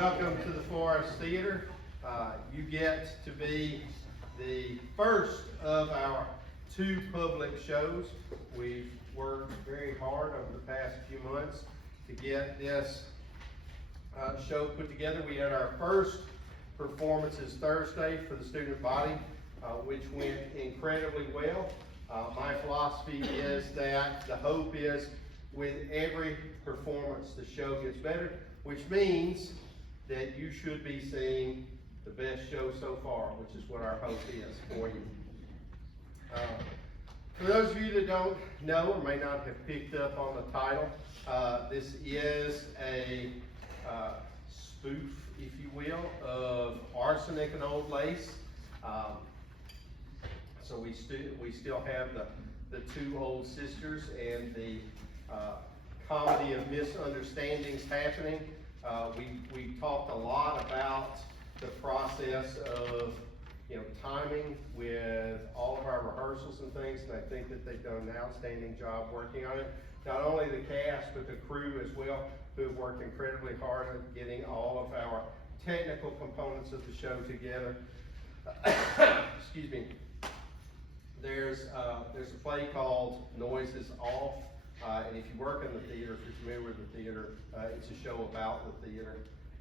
welcome to the Forest Theater. You get to be the first of our 2 public shows. We've worked very hard over the past few months to get this show put together. We had our first performances Thursday for the student body, which went incredibly well. My philosophy is that the hope is with every performance the show gets better, which means that you should be seeing the best show so far, which is what our hope is for you. For those of you that don't know or may not have picked up on the title, this is a spoof, if you will, of Larceny and Old Lace. So we still have the 2 old sisters and the comedy of misunderstandings happening. We talked a lot about the process of timing with all of our rehearsals and things, and I think that they've done an outstanding job working on it. Not only the cast, but the crew as well, who have worked incredibly hard at getting all of our technical components of the show together. Excuse me. There's a play called Noises Off, and if you work in the theater, if you're familiar with the theater, it's a show about the theater,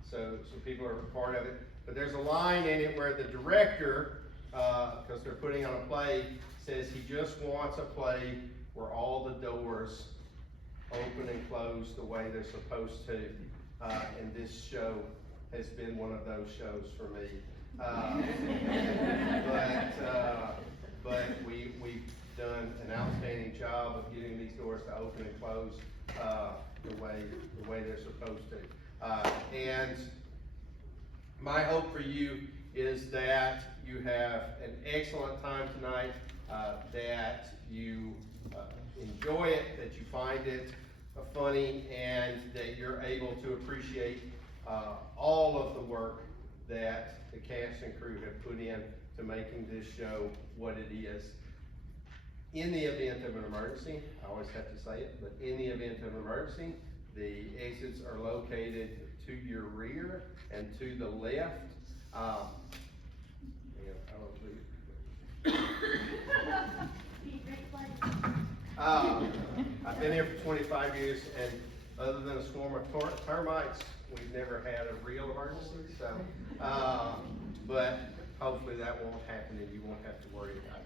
so people are a part of it. But there's a line in it where the director, because they're putting on a play, says he just wants a play where all the doors open and close the way they're supposed to, and this show has been one of those shows for me. But we've done an outstanding job of getting these doors to open and close the way they're supposed to. And my hope for you is that you have an excellent time tonight, that you enjoy it, that you find it funny, and that you're able to appreciate all of the work that the cast and crew have put in to making this show what it is. In the event of an emergency, I always have to say it, but in the event of an emergency, the exits are located to your rear and to the left. I've been here for 25 years, and other than a swarm of termites, we've never had a real emergency. So, but hopefully that won't happen, and you won't have to worry about it.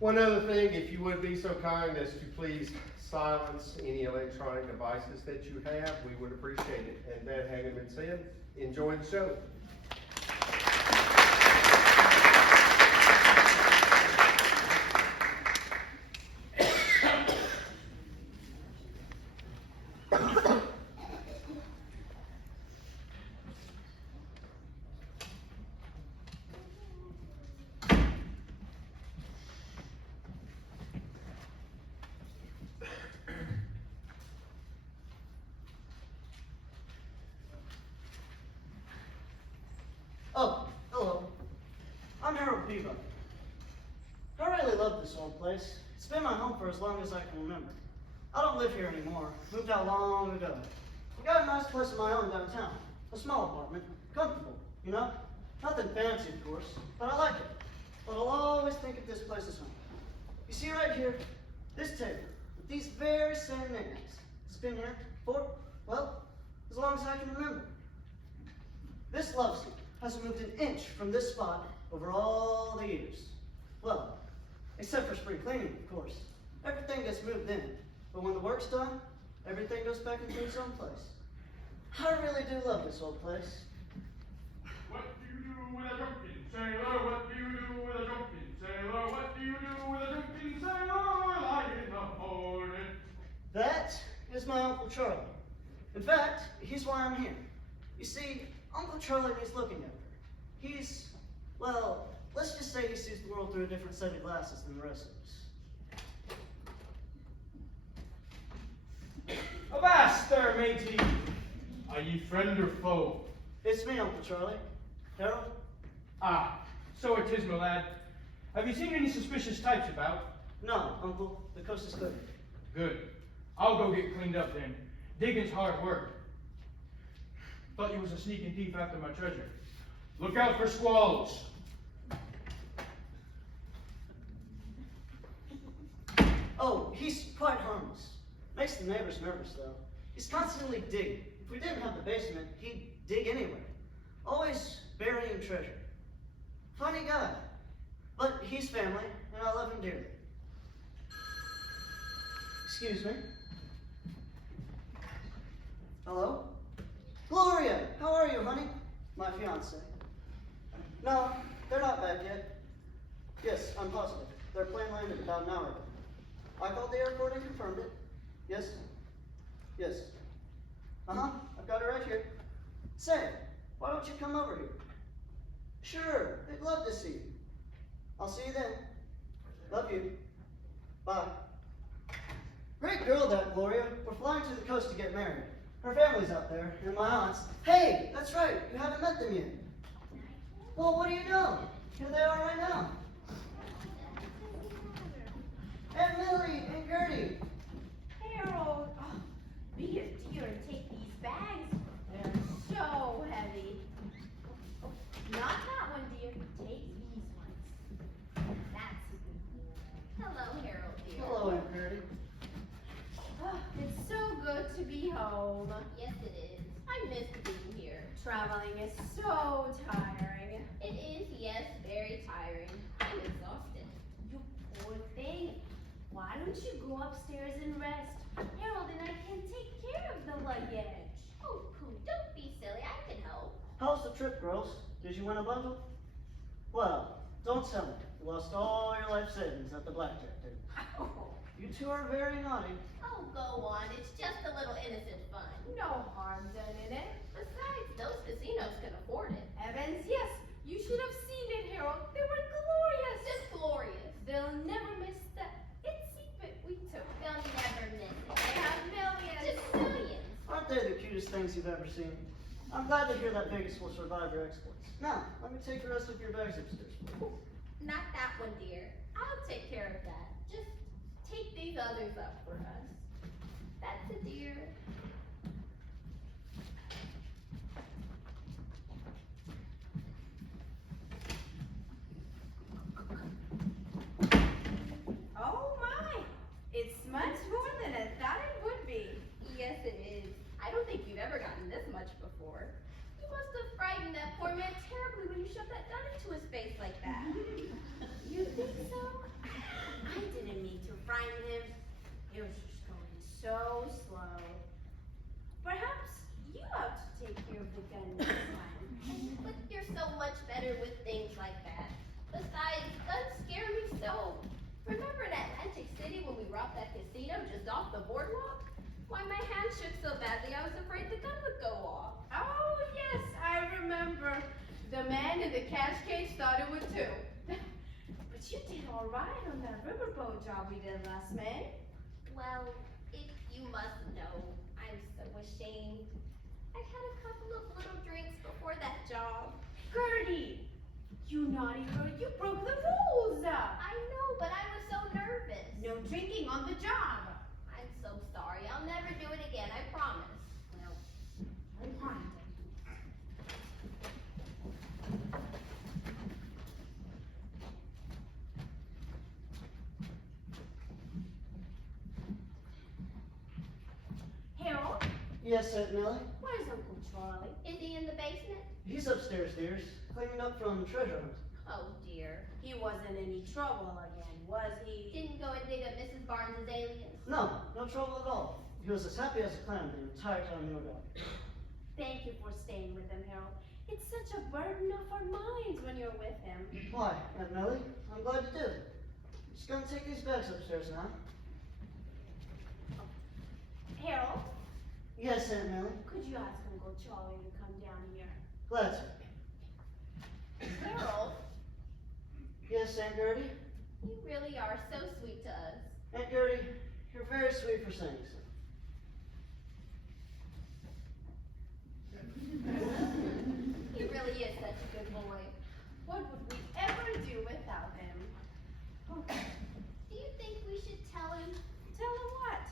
One other thing, if you would be so kind as to please silence any electronic devices that you have, we would appreciate it. And that having been said, enjoy the show. Oh, hello. I'm Harold Peabody. I really love this old place. It's been my home for as long as I can remember. I don't live here anymore. Moved out long ago. I got a nice place of my own downtown. A small apartment. Comfortable, you know? Nothing fancy, of course, but I like it. But I'll always think of this place as home. You see right here, this table, with these very same names. It's been here for, well, as long as I can remember. This love seat hasn't moved an inch from this spot over all the years. Well, except for spring cleaning, of course. Everything gets moved in, but when the work's done, everything goes back into its own place. I really do love this old place. What do you do with a drunken sailor? What do you do with a drunken sailor? What do you do with a drunken sailor? Lying in the morning. That is my Uncle Charlie. In fact, he's why I'm here. You see, Uncle Charlie needs looking after. He's, well, let's just say he sees the world through a different set of glasses than the rest of us. Avast there, matey! Are ye friend or foe? It's me, Uncle Charlie. Harold? Ah, so it is, my lad. Have you seen any suspicious types about? No, Uncle. The coast is clear. Good. I'll go get cleaned up then. Digging's hard work. Thought you was a sneaking thief after my treasure. Look out for squalls. Oh, he's quite harmless. Makes the neighbors nervous, though. He's constantly digging. If we didn't have the basement, he'd dig anywhere. Always burying treasure. Funny guy. But he's family, and I love him dearly. Excuse me. Hello? Gloria, how are you, honey? My fiance. No, they're not back yet. Yes, I'm positive. Their plane landed about an hour ago. I called the airport and confirmed it. Yes? Yes. Uh-huh, I've got it right here. Say, why don't you come over here? Sure, they'd love to see you. I'll see you then. Love you. Bye. Great girl, that Gloria. We're flying to the coast to get married. Her family's out there, and my aunts. Hey, that's right, you haven't met them yet. Well, what do you know? Here they are right now. Aunt Millie and Gertie. Harold, oh, be a dear and take these bags. They're so heavy. Oh, not that one, dear. Take these ones. That's a good boy. Hello, Harold, dear. Hello, Aunt Gertie. Oh, it's so good to be home. Yes, it is. I miss being here. Traveling is so tiring. It is, yes, very tiring. I'm exhausted. You poor thing. Why don't you go upstairs and rest? Harold and I can take care of the luggage. Oh, Pooh, don't be silly. I can help. How's the trip, girls? Did you win a bundle? Well, don't tell me. You lost all your life savings at the blackjack table. Oh, You two are very naughty. go on. It's just a little innocent fun. No harm done in it. Besides, those casinos can afford it. Evans, yes. You should have seen it, Harold. They were glorious. Just glorious. They'll never miss that itsy bit we took. They'll never miss it. They have millions. Just millions. Aren't they the cutest things you've ever seen? I'm glad to hear that Vegas will survive your exploits. Now, let me take the rest of your bags upstairs. Not that one, dear. I'll take care of that. Just take these others up for us. That's a dear. Oh my! It's much more than I thought it would be. Yes, it is. I don't think you've ever gotten this much before. You must have frightened that poor man terribly when you shoved that gun into his face like that. You think so? I didn't mean to frighten him. It was just going so slow. Perhaps you ought to take care of the gun next time. But you're so much better with things like that. Besides, guns scare me so. Remember in Atlantic City when we robbed that casino just off the boardwalk? Why, my hand shook so badly I was afraid the gun would go off. Oh, yes, I remember. The man in the cash cage thought it would too. But you did all right on that riverboat job we did last May. Well, if you must know, I'm so ashamed. I had a couple of little drinks before that job. Gertie! You naughty girl, you broke the rules! I know, but I was so nervous. No drinking on the job. I'm so sorry. I'll never do it again, I promise. Well, I promise. Harold, Yes, Aunt Millie? where's Uncle Charlie? Is he in the basement? He's upstairs, dears, cleaning up from treasure hunt. Oh dear. He wasn't any trouble again, was he? Didn't go and dig up Mrs. Barnes' aliens. No, no trouble at all. He was as happy as a clam the entire time you were gone. Thank you for staying with him, Harold. It's such a burden off our minds when you're with him. Why, Aunt Millie? I'm glad you did. Just gonna take these bags upstairs now. Harold, Yes, Aunt Millie. could you ask Uncle Charlie to come down here? Glad to. Harold, Yes, Aunt Gertie? you really are so sweet to us. Aunt Gertie, you're very sweet for saying so. He really is such a good boy. What would we ever do without him? Do you think we should tell him? Tell him what?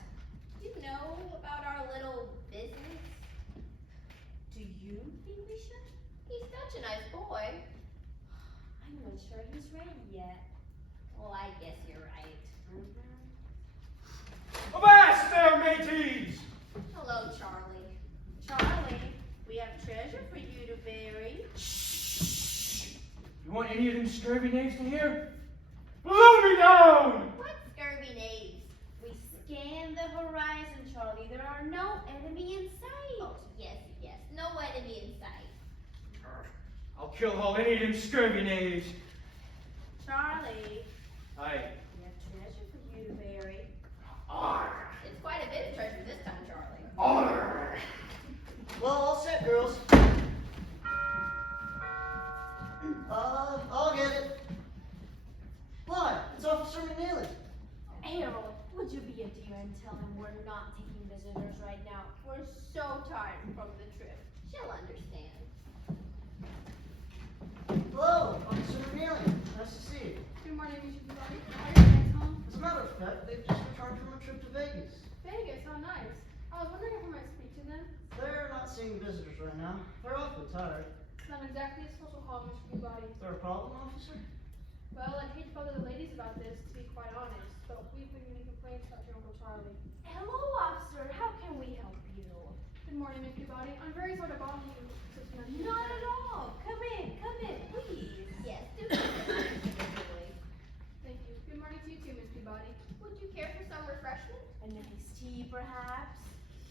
You know, about our little business. Do you boy. I'm not sure he's ready yet. Well, I guess you're right. Avast there, mateys! Hello, Charlie. Charlie, we have treasure for you to bury. You want any of them scurvy knaves to hear? Blow me down! What scurvy knaves? We scanned the horizon, Charlie. There are no enemy in sight. Oh, yes, yes. No enemy in sight. I'll kill all any of them scurvy knaves. Charlie, Aye. we have treasure for you to bury. Arr! It's quite a bit of treasure this time, Charlie. Arr! Well, all set, girls. I'll get it. Why? It's Officer McNeely. Harold, would you be a dear and tell him we're not taking visitors right now? We're so tired from the trip. She'll understand. Hello, Officer McNeely. Nice to see you. Good morning, Mr. Peabody. Are you guys home? As a matter of fact, they've just returned from a trip to Vegas. Vegas, how nice. I was wondering if I might speak to them. They're not seeing visitors right now. They're awfully tired. It's not exactly a social hall, Mr. Peabody. Is there a problem, officer? Well, I'd hate to bother the ladies about this, to be quite honest, but we've been getting complaints about your Uncle Charlie. Hello, officer. How can we help you? Good morning, Miss Peabody. I'm very sorry to bother you. Not at all. Come in, please. Yes, do come in. Thank you. Good morning to you too, Miss Peabody. Would you care for some refreshment? A nice tea, perhaps?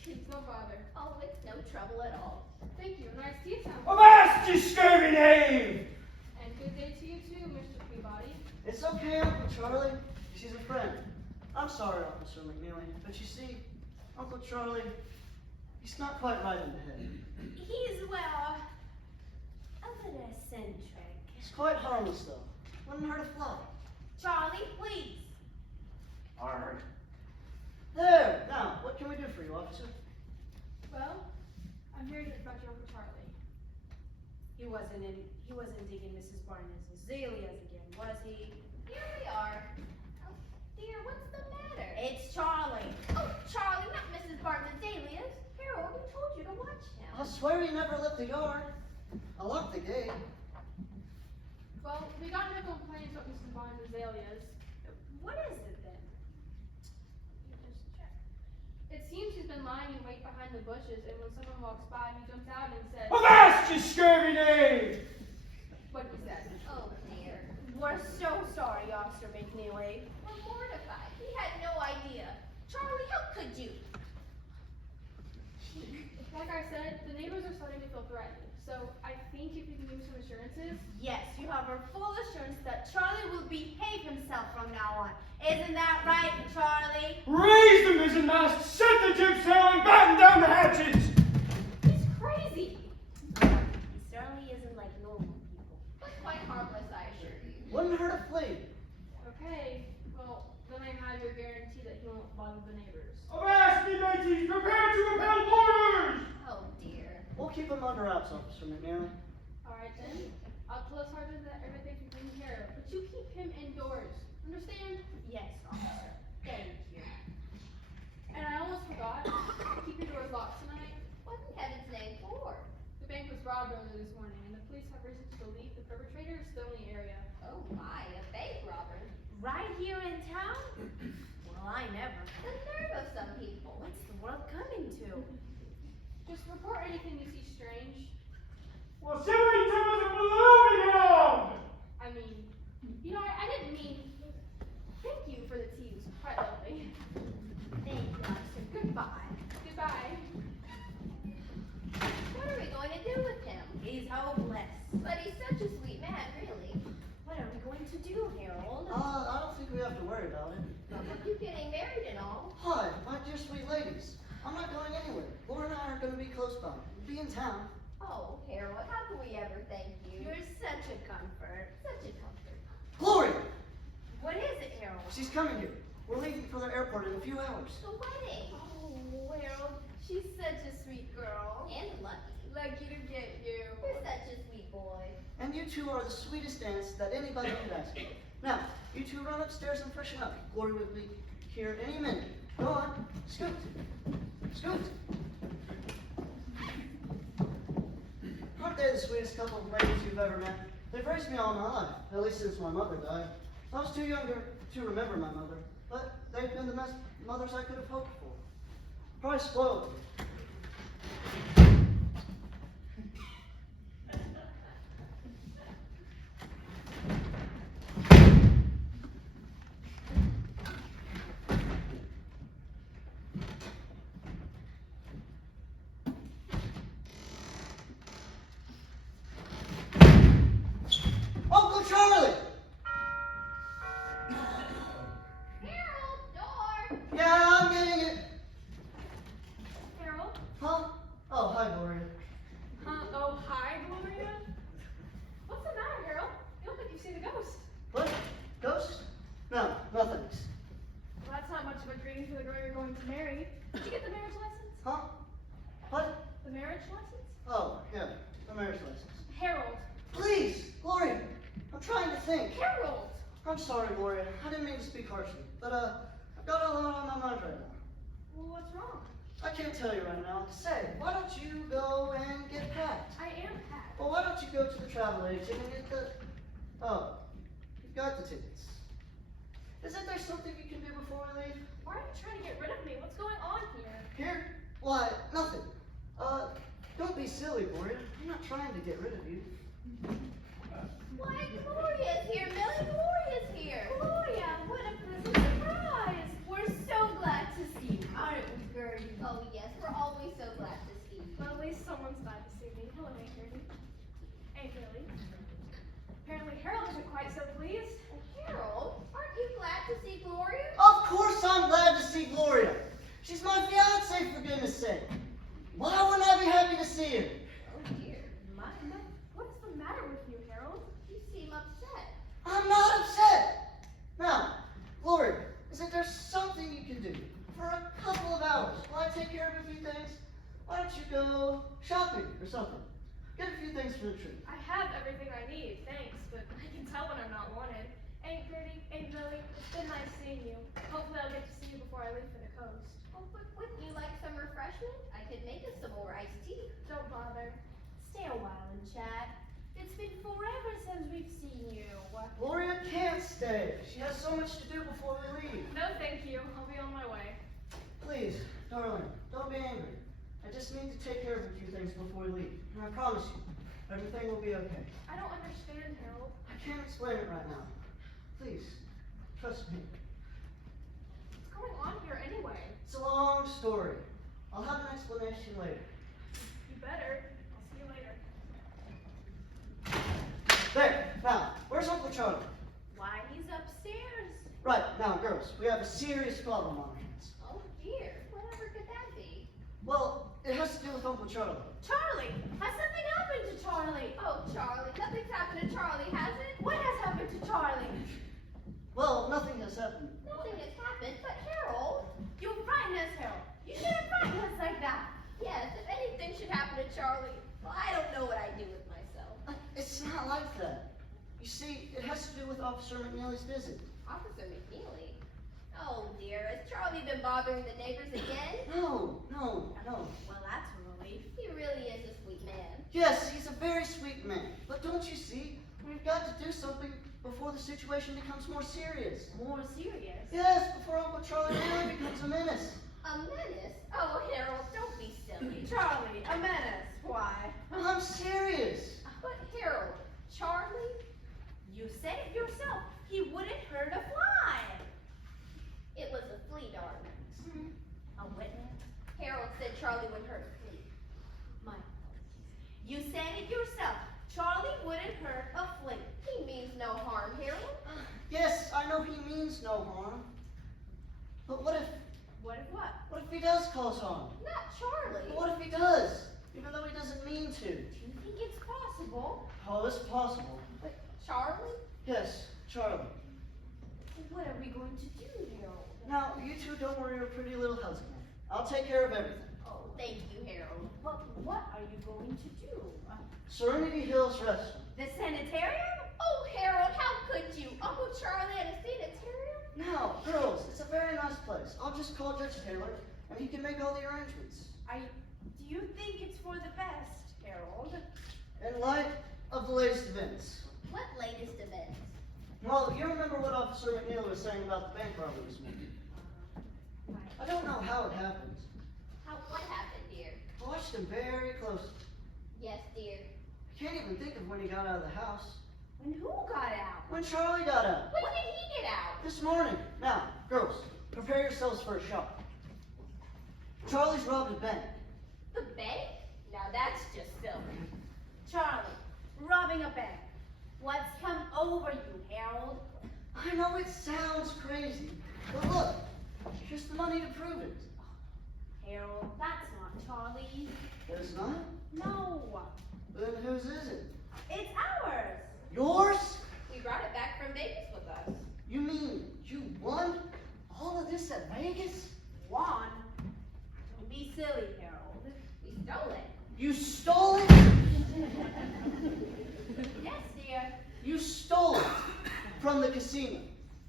It's no bother. Oh, it's no trouble at all. Thank you. A nice tea sounds. Avast, you scurvy knave! And good day to you too, Mr. Peabody. It's okay, Uncle Charlie. She's a friend. I'm sorry, Officer McNeely, but you see, Uncle Charlie, he's not quite right in the head. He's, well, a little eccentric. He's quite harmless, though. Wouldn't hurt a fly. Charlie, please. Arr. There. Now, what can we do for you, officer? Well, I'm here to about your Uncle Charlie. He wasn't digging Mrs. Barnes' azaleas again, was he? Here we are. Oh, dear, what's the matter? It's Charlie. Oh, Charlie, not Mrs. Barnes' azaleas. Harold, we told you to watch him. I swear he never left the yard. I locked the gate. Well, we got no complaints about Mrs. Barnes' azaleas. What is it then? You just check. It seems he's been lying in wait behind the bushes, and when someone walks by, he jumps out and says, Avast, you scurvy knave! what he said. Oh, dear. We're so sorry, Officer McNeely. We're mortified. We had no idea. Charlie, how could you? Like I said, the neighbors are starting to feel threatened. So I think if you can give me some assurances. Yes, you have our full assurance that Charlie will behave himself from now on. Isn't that right, Charlie? Raise the mizzen mast, set the jib sail, and batten down the hatches! He's crazy. He certainly isn't like normal people. But quite harmless, I assure you. Wouldn't hurt a flea. Okay, well, then I have your guarantee that he won't bother the neighbors. Avast, ye mateys, prepare to repel boarders! Oh, dear. We'll keep him under wraps, Officer McNeely. Alright then, I'll tell the sergeant that everything's been taken care of. But you keep him indoors. Understand? Yes, officer. Thank you. And I almost forgot. Keep your doors locked tonight. What in heaven's name for? The bank was robbed earlier this morning, and the police have reason to believe the perpetrator is still in the area. Oh my, a bank robber. Right here in town? Well, I never. The nerve of some people. What's the world coming to? Just report anything you see strange. Well, Silly Tim is a balloon down! I mean, you know, I didn't mean. Thank you for the tea. It was quite lovely. Thank you, officer. Goodbye. Goodbye. What are we going to do with him? He's hopeless. But he's such a sweet man, really. What are we going to do, Harold? I don't think we have to worry about it. With you getting married and all. Hi, my dear sweet ladies. I'm not going anywhere. Laura and I are going to be close by. We'll be in town. Oh, Harold, how can we ever thank you? You're such a comfort. Such a comfort. Gloria! What is it, Harold? She's coming here. We're leaving for the airport in a few hours. The wedding. Oh, Harold, she's such a sweet girl. And lucky. Lucky to get you. You're such a sweet boy. And you two are the sweetest aunts that anybody could ask for. Now, you two run upstairs and freshen up. Gloria will be here any minute. Go on. Scoot. Scoot. Honey, Aren't they the sweetest couple of ladies you've ever met? They've raised me all my life, at least since my mother died. I was too young to remember my mother, but they've been the best mothers I could have hoped for. Probably spoiled me. Uncle Charlie! Harold, door! Yeah, I'm getting it. Harold? Huh? Oh, hi, Gloria. Oh, hi, Gloria. What's the matter, Harold? You look like you've seen a ghost. What? Ghost? No, nothing. Well, that's not much of a greeting for the girl you're going to marry. Did you get the marriage license? Huh? What? The marriage license? Oh, yeah, the marriage license. Harold. Please, Gloria, I'm trying to think. Harold! I'm sorry, Gloria. I didn't mean to speak harshly, but I've got a lot on my mind right now. Well, what's wrong? I can't tell you right now. Say, why don't you go and get packed? I am packed. Well, why don't you go to the travel agent and get the... Oh, you've got the tickets. Isn't there something you can do before we leave? Why are you trying to get rid of me? What's going on here? Here? Why, nothing. Don't be silly, Gloria. I'm not trying to get rid of you. Why, Gloria's here, Millie. Gloria's here. Gloria, what a pleasant surprise! We're so glad to see you, aren't we, Gertie? Oh, yes, we're always so glad to see you. Well, at least someone's glad to see me. Hello, Aunt Gertie. Aunt Billy. Apparently Harold isn't quite so pleased. Harold, aren't you glad to see Gloria? Of course I'm glad to see Gloria. She's my fiancée, for goodness sake. Why wouldn't I be happy to see her? Oh, dear. What is the matter with you, Harold? You seem upset. I'm not upset. Now, Gloria, isn't there something you can do for a couple of hours while I take care of a few things? Why don't you go shopping or something? Get a few things for the trip. I have everything I need, thanks, but I can tell when I'm not wanted. Aunt Gertie, Aunt Billy, it's been nice seeing you. Hopefully I'll get to see you before I leave for the coast. Oh, but wouldn't you like some refreshment? I could make us some more iced tea. Don't bother. Stay a while and chat. It's been forever since we've seen you. Gloria can't stay. She has so much to do before we leave. No, thank you. I'll be on my way. Please, darling, don't be angry. I just need to take care of a few things before we leave. And I promise you, everything will be okay. I don't understand, Harold. I can't explain it right now. Please, trust me. What's going on here anyway? It's a long story. I'll have an explanation later. You better. I'll see you later. There, now, where's Uncle Charlie? Why, he's upstairs. Right, now, girls, we have a serious problem on our hands. Oh, dear. Whatever could that be? Well, it has to do with Uncle Charlie. Charlie, has something happened to Charlie? Oh, Charlie. Nothing's happened to Charlie, has it? What has happened to Charlie? Well, nothing has happened. Nothing has happened, but Harold. You frightened us, Harold. You shouldn't frighten us like that. Yes, if anything should happen to Charlie, well, I don't know what I'd do with myself. It's not like that. You see, it has to do with Officer McNeely's visit. Officer McNeely? Oh, dear. Has Charlie been bothering the neighbors again? No. Well, that's a relief. He really is a sweet man. Yes, he's a very sweet man. But don't you see, we've got to do something before the situation becomes more serious. More serious. Yes, before Uncle Charlie really becomes a menace. A menace? Oh, Harold, don't be silly. Charlie, a menace. Why? I'm serious. But Harold, Charlie? You said it yourself. He wouldn't hurt a fly. It was a flea, darling. A witness? Harold said Charlie wouldn't hurt a flea. My apologies. You said it yourself. Charlie wouldn't hurt a flea. He means no harm, Harold. Yes, I know he means no harm. But what if What if what? he does cause harm? Not Charlie. But what if he does? Even though he doesn't mean to. Do you think it's possible? Oh, it's possible. Charlie? Yes, Charlie. What are we going to do, Harold? Now, you two don't worry your pretty little husband. I'll take care of everything. Oh, thank you, Harold. But what are you going to do? Serenity Hills Restaurant. The sanitarium? Oh, Harold, how could you? Uncle Charlie at a sanitarium? Now, girls, it's a very nice place. I'll just call Judge Taylor, and he can make all the arrangements. Do you think it's for the best, Harold? In light of the latest events. What latest events? Well, you remember what Officer McNeil was saying about the bank robbery this morning? I don't know how it happened. What happened, dear? I watched him very closely. Yes, dear. I can't even think of when he got out of the house. When who got out? When Charlie got out. When did he get out? This morning. Now, girls, prepare yourselves for a shock. Charlie's robbed a bank. The bank? Now that's just silly. Charlie, robbing a bank. What's come over you, Harold? I know it sounds crazy, but look, here's the money to prove it. Harold, that's not Charlie's. It's not? No. Then whose is it? It's ours. Yours? We brought it back from Vegas with us. You mean you won all of this at Vegas? Juan, don't be silly, Harold. We stole it. You stole it? Yes, dear. You stole it from the casino.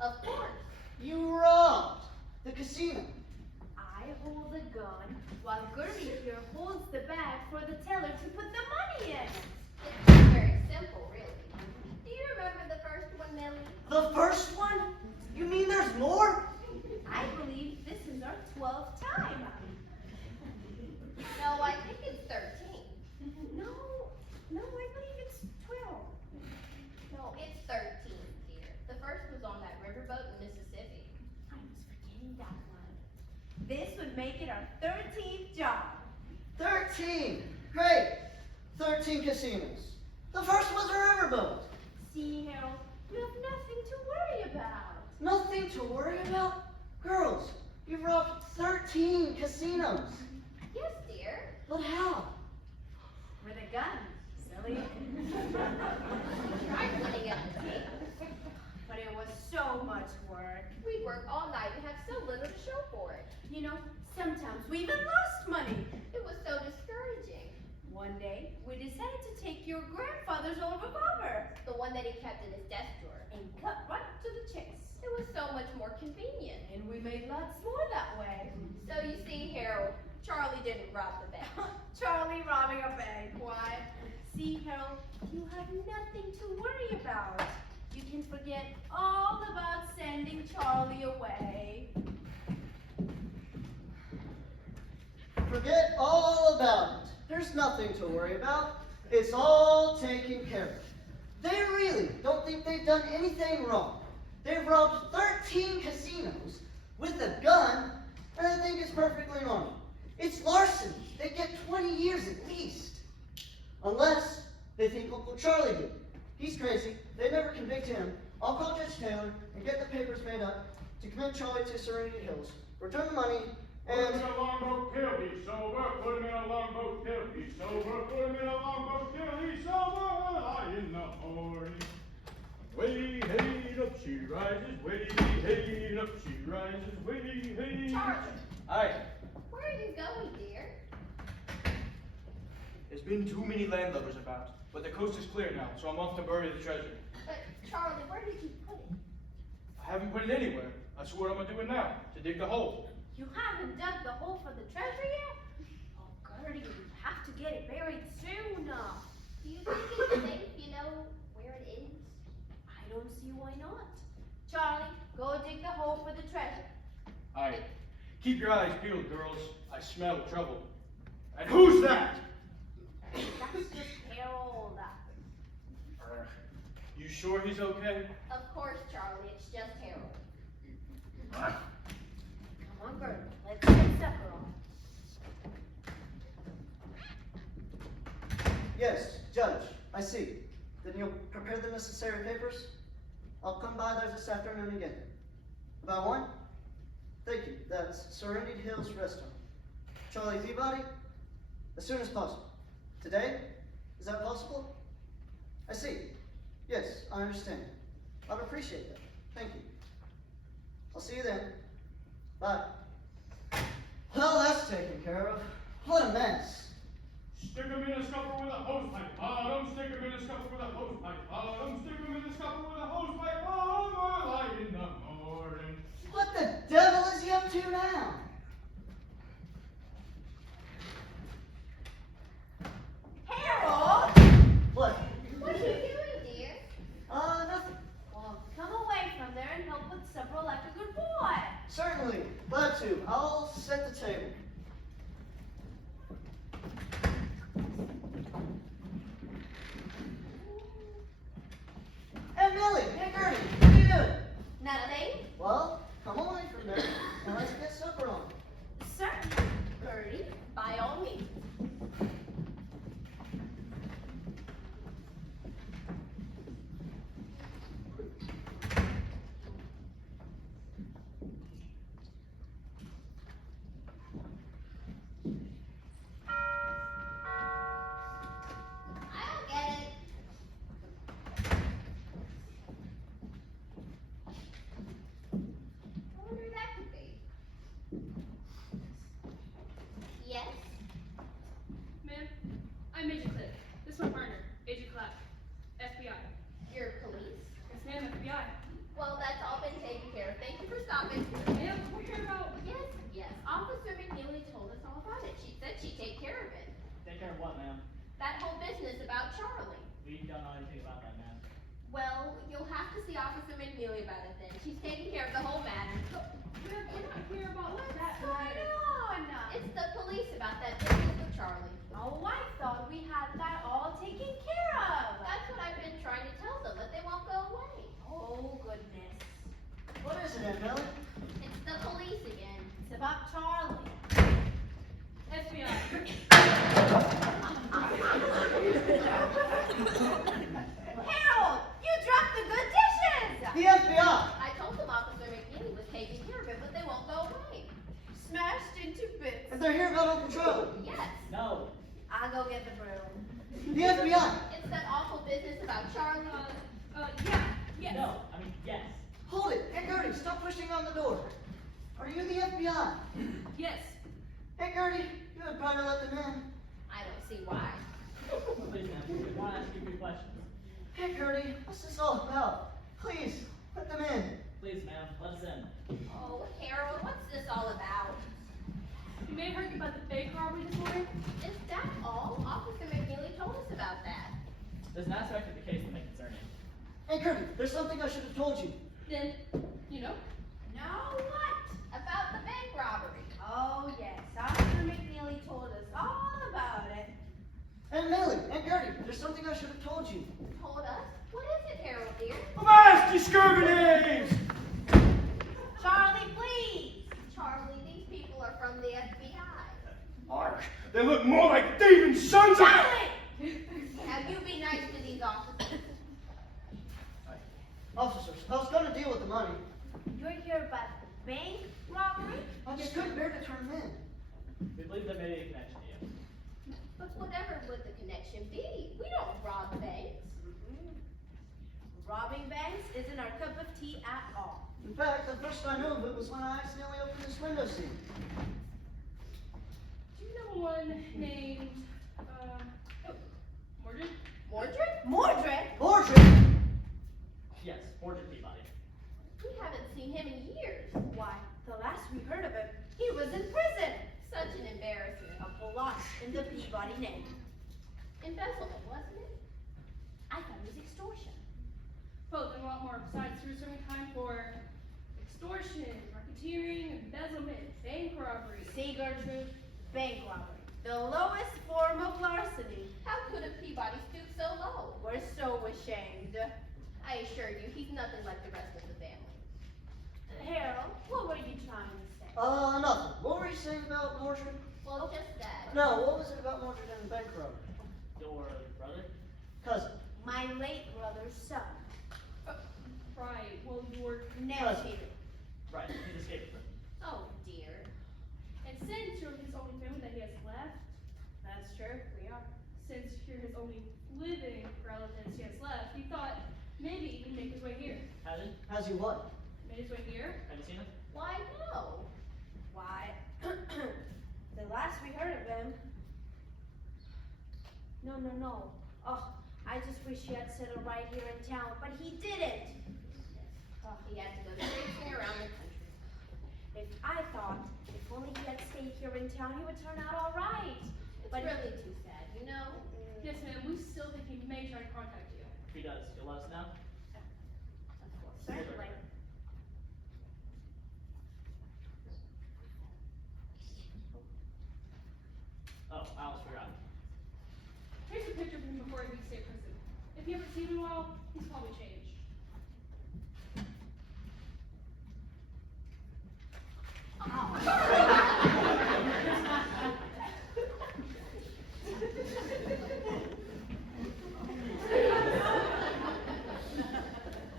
Of course. You robbed the casino. I hold the gun while Gertie here holds the bag for the teller to put the money in. It's very simple, really. Do you remember the first one, Millie? The first one? You mean there's more? I believe this is our 12th time. No, I think it's 13. No, I believe it's 12. No, it's 13, dear. The first was on that riverboat in Mississippi. I was forgetting that one. This would make it our 13th job. 13. Great. 13 casinos. The first was a riverboat. See, Harold, we have nothing to worry about. Nothing to worry about? Girls, you've robbed 13 casinos. Yes, dear. But how? With a gun, silly. We tried putting it in the tape. But it was so much work. We'd work all night and have so little to show for it. You know, sometimes we even lost money. It was so discouraging. One day, we decided to take your grandfather's old revolver The one that he kept in his desk drawer. and cut right to the chase. It was so much more convenient. And we made lots more that way. So you see, Harold, Charlie didn't rob the bank. Charlie robbing a bank, why? See, Harold, you have nothing to worry about. You can forget all about sending Charlie away. Forget all about it. There's nothing to worry about. It's all taken care of. They really don't think they've done anything wrong. They've robbed 13 casinos with a gun, and I think it's perfectly normal. It's larceny. They get 20 years at least. Unless they think Uncle Charlie did. He's crazy. They never convict him. I'll call Judge Taylor and get the papers made up to commit Charlie to Serenity Hills. Return the money, Put him and... in a longboat till he's sober. Put him in a longboat till he's sober. Put him in a longboat till he's sober. Lie in the morning. Way hey up she rises. Way hey up she rises. Way hey. Charlie, Aye. where are you going, dear? There's been too many landlubbers about, but the coast is clear now, so I'm off to bury the treasure. But, Charlie, where did you put it? I haven't put it anywhere. That's what I'm gonna do it now, to dig the hole. You haven't dug the hole for the treasure yet? Oh, Gertie, you have to get it buried soon. Do you think it's safe, you know, where it is? I don't see why not. Charlie, go dig the hole for the treasure. Aye. Keep your eyes peeled, girls. I smell trouble. And who's that? That's just Harold. You sure he's okay? Of course, Charlie, it's just Harold. Come on, Gertie, let's get supper on. Yes, Judge, I see. Then you'll prepare the necessary papers? I'll come by there this afternoon again. About 1? Thank you. That's Serenity Hills Restaurant. Charlie Peabody? As soon as possible. Today? Is that possible? I see. Yes, I understand. I'd appreciate that. Thank you. I'll see you then. Bye. Well, that's taken care of. What a mess. Stick him in a scupper with a hosepipe bottom. Stick him in a scupper with a hosepipe bottom. Stick him in a scupper with a hosepipe bottom. Early in the morning. What the devil is he up to now? Harold! to. I'll set the table. Hey, Millie. Hey, Gertie. What are you doing? Nothing? Well, come away from there and let's get supper on. Certainly, Gertie, by all means. I don't get it. I wonder who that could be. Yes? Ma'am, I'm Agent Cliff. This is my partner, Agent Clapp, FBI. You're police? Yes, ma'am, FBI. Well, that's all been taken care of. Thank you for stopping. Ma'am, we're here about. Yes, yes. Officer McNeely told us all about it. She said she'd take care of it. Take care of what, ma'am? That whole business about Charlie. We don't know anything about that, ma'am. Well, you'll have to see Officer McNeely about it then. She's taking care of the whole matter. Ma'am, we're not here about that. What's going on? It's the police about that business with Charlie. Oh, I thought we had that all taken care of. That's what I've been trying to tell them, but they won't go away. Oh, goodness. What is it, Aunt Millie? It's the police again. It's about Charlie. FBI. Harold, you dropped the good dishes. The FBI! I told them Officer McNeely was taking care of it, but they won't go away. Smashed into bits. If they're here about Uncle Charlie. Yes, No. I'll go get the broom. The FBI! it's that awful business about Charlie. Yeah, yes. No. I mean, yes. Hold it! Hey, Gertie, stop pushing on the door. Are you the FBI? Yes. Hey, Gertie, you had better let them in. I don't see why. Please, ma'am. We want to ask you a few questions. Hey, Gertie, what's this all about? Please, let them in. Please, ma'am. Let us in. Oh, Harold, what's this all about? You may have heard about the bank robbery this morning. Is that all? Officer McNeely told us about that. There's an aspect of the case that may concern you. Hey, Gertie, there's something I should have told you. Then, you know. No, what? About the bank robbery. Oh, yes. Officer McNeely told us all about it. And Millie, and Gertie, there's something I should have told you. Told us? What is it, Harold, dear? Avast, you scurvy knaves! Charlie, please. Charlie, these people are from the FBI. Ark, they look more like thieving sons of... Charlie! Now you be nice to these officers. Officers, I was going to deal with the money. You're here about the bank robbery? I just couldn't bear to turn them in. We believe there may be a connection to you. But whatever would the connection be? We don't rob banks. Robbing banks isn't our cup of tea at all. In fact, the first I knew of it was when I accidentally opened this window seat. Do you know one named, Mordred? Mordred? Mordred? Mordred! Yes, Mordred Peabody. We haven't seen him in years. Why, the last we heard of him, he was in prison. Such an embarrassment. A blot in the Peabody name. Embezzlement, wasn't it? I thought it was extortion. Both and a lot more. Besides, he was serving time for extortion, racketeering, embezzlement, bank robbery. See, Gertrude, bank robbery. The lowest form of larceny. How could a Peabody stoop so low? We're so ashamed. I assure you, he's nothing like the rest of the family. Harold, what were you trying to say? Nothing. What were you saying about Mordred? Well, just that. No, what was it about Mordred and the bank robbery? Your brother? Cousin. My late brother's son, Right, well, your... nephew. Right, he's escaped from prison. Oh, dear. And since you're his only family that he has left, That's true, we are. since you're his only living relatives he has left, he thought maybe he could make his way here. Has he? Has he what? Made his way here? Have you seen him? Why, no. Why, the last we heard of him. No. Oh, I just wish he had settled right here in town, but he didn't. Oh, he had to go traipsing around the country. If I thought, if only he had stayed here in town, he would turn out all right. It's But really too sad, you know? Yes, ma'am, we still think he may try to contact you. If he does, you'll let us know? Certainly. If you haven't seen him in a while, he's probably changed.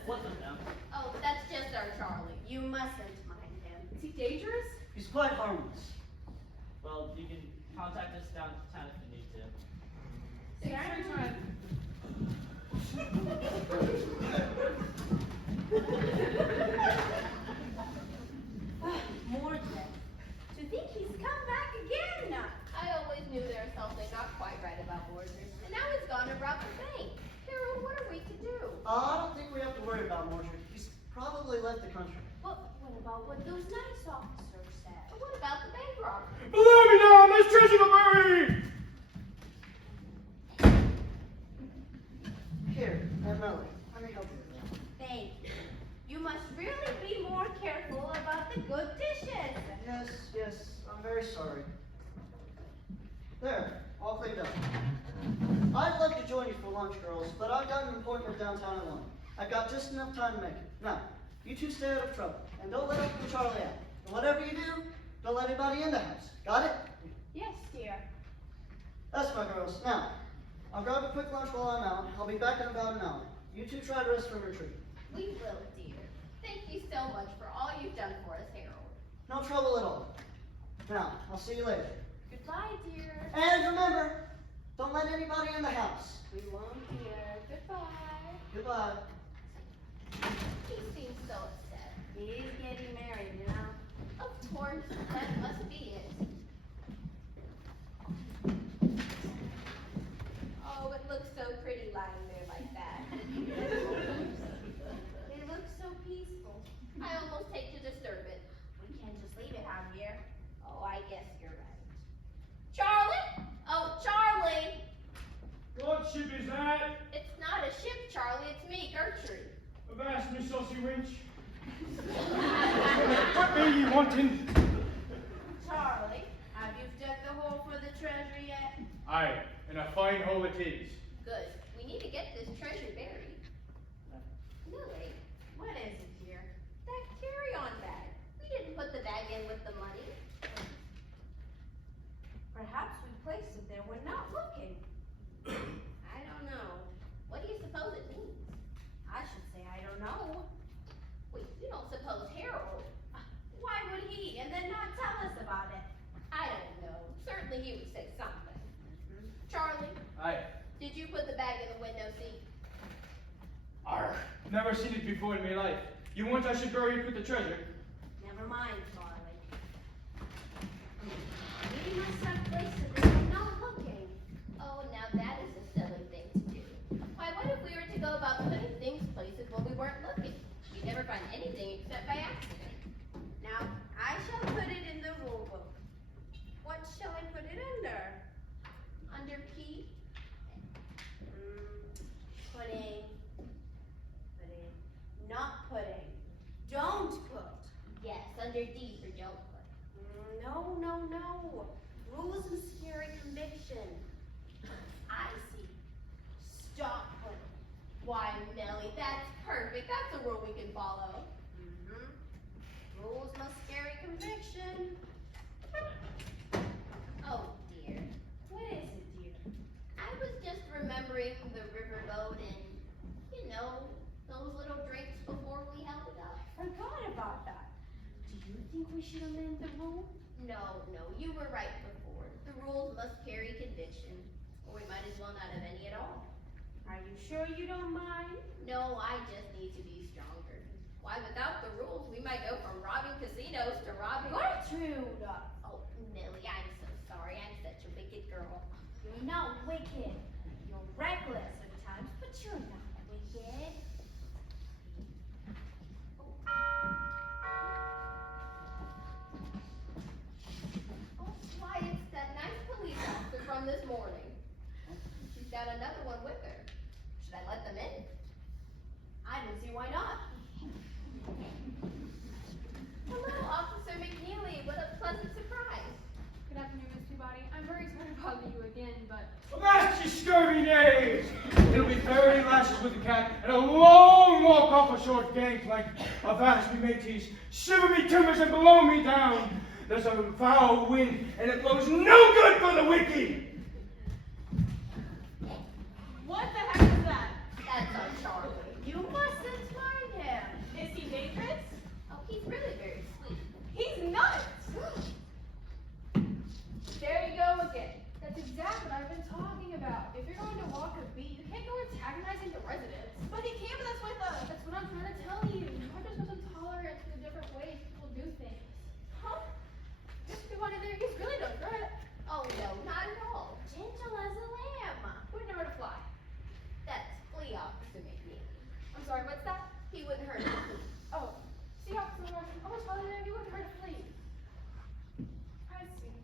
What's with them? Oh, that's just our Charlie. You mustn't mind him. Is he dangerous? He's quite harmless. Well, you can contact us downtown if you need to. Thanks for your time. Mordred. To think he's come back again. I always knew there was something not quite right about Mordred, and now he's gone and robbed the bank. Harold, what are we to do? I don't think we have to worry about Mordred. He's probably left the country. But what about what those nice officers said? And what about the bank robber? Below me now, there's treasure to bury! Here, Aunt Melody, let me help you with that. Thank you. You must really be more careful about the good dishes. Yes, I'm very sorry. There, all cleaned up. I'd love to join you for lunch, girls, but I've got an appointment downtown at 1. I've got just enough time to make it. Now, you two stay out of trouble, and don't let Uncle Charlie out. And whatever you do, don't let anybody in the house. Got it? Yes, dear. That's my girls. Now, I'll grab a quick lunch while I'm out. I'll be back in about an hour. You two try to rest from your treat. We will, dear. Thank you so much for all you've done for us, Harold. No trouble at all. Now, I'll see you later. Goodbye, dear. And remember, don't let anybody in the house. We won't, dear. Goodbye. Goodbye. He seems so upset. He's getting married, you know. Of course, that must be it. Oh, it looks so pretty lying there like that. It looks so peaceful. I almost hate to disturb it. We can't just leave it out here. Oh, I guess you're right. Charlie? Oh, Charlie! What ship is that? It's not a ship, Charlie. It's me, Gertrude. Avast, me saucy wench. What be ye wanting? Charlie, have you dug the hole for the treasure yet? Aye, and a fine hole it is. Good. We need to get this treasure buried. Lily, What is it, dear? that carry-on bag. We didn't put the bag in with the money. Perhaps we placed it there when not looking. I don't know. What do you suppose it means? I should say I don't know. Wait, you don't suppose Harold? Why would he and then not tell us about it? I don't know. Certainly he would say something. Charlie, Aye. did you put the bag in the window seat? Arr, never seen it before in my life. You want I should bury it with the treasure? Never mind, Charlie. We must have placed it there when not looking. Oh, now that is a silly thing to do. Why, what if we were to go about putting things places when we weren't looking? We'd never find anything except by accident. Now, I shall put it in the rule book. What shall I put it under? Under P? Pudding. Not pudding. Don't put. Yes, under D for don't put. No. Rules and scary conviction. I see. Stop putting. Why, Nellie, that's perfect. That's a rule we can follow. Rules must carry conviction. Oh, dear. What is it, dear? I was just remembering the riverboat and, those little drinks before we held it up. Forgot about that. Do you think we should amend the rule? No, you were right before. The rules must carry conviction, or we might as well not have any at all. Are you sure you don't mind? No, I just need to be stronger. Why, without the rules, we might go from robbing casinos to robbing... Gertrude! Oh, Millie, I'm so sorry. I'm such a wicked girl. You're not wicked. You're reckless at times, but you're not wicked. Oh, why, it's that nice police officer from this morning. She's got another one with her. Should I let them in? I don't see why not. Hello, Officer McNeely. What a pleasant surprise. Good afternoon, Miss Peabody. I'm very sorry to bother you again, but Avast, ye scurvy knaves! off a short gangplank, avast me mateys, shiver me timbers and blow me down. There's a foul wind, and it blows no good for the wicked. What the heck is that? That's our Charlie. You mustn't mind him. Is he dangerous? Oh, he's really very sweet. He's nuts. There you go again. That's exactly what I've been talking about. If you're going to walk a beat, you can't go antagonizing the residents. But he came with us with us. That's what I'm trying to tell you. You're just some tolerance to the different ways people do things. Huh? Just be one of their, he's really no threat. Oh no, not at all. Gentle as a lamb. Wouldn't hurt a fly. That's flea officer McNeely. I'm sorry, what's that? He wouldn't hurt you. Oh, see how someone almost told him he wouldn't hurt a flea. I see.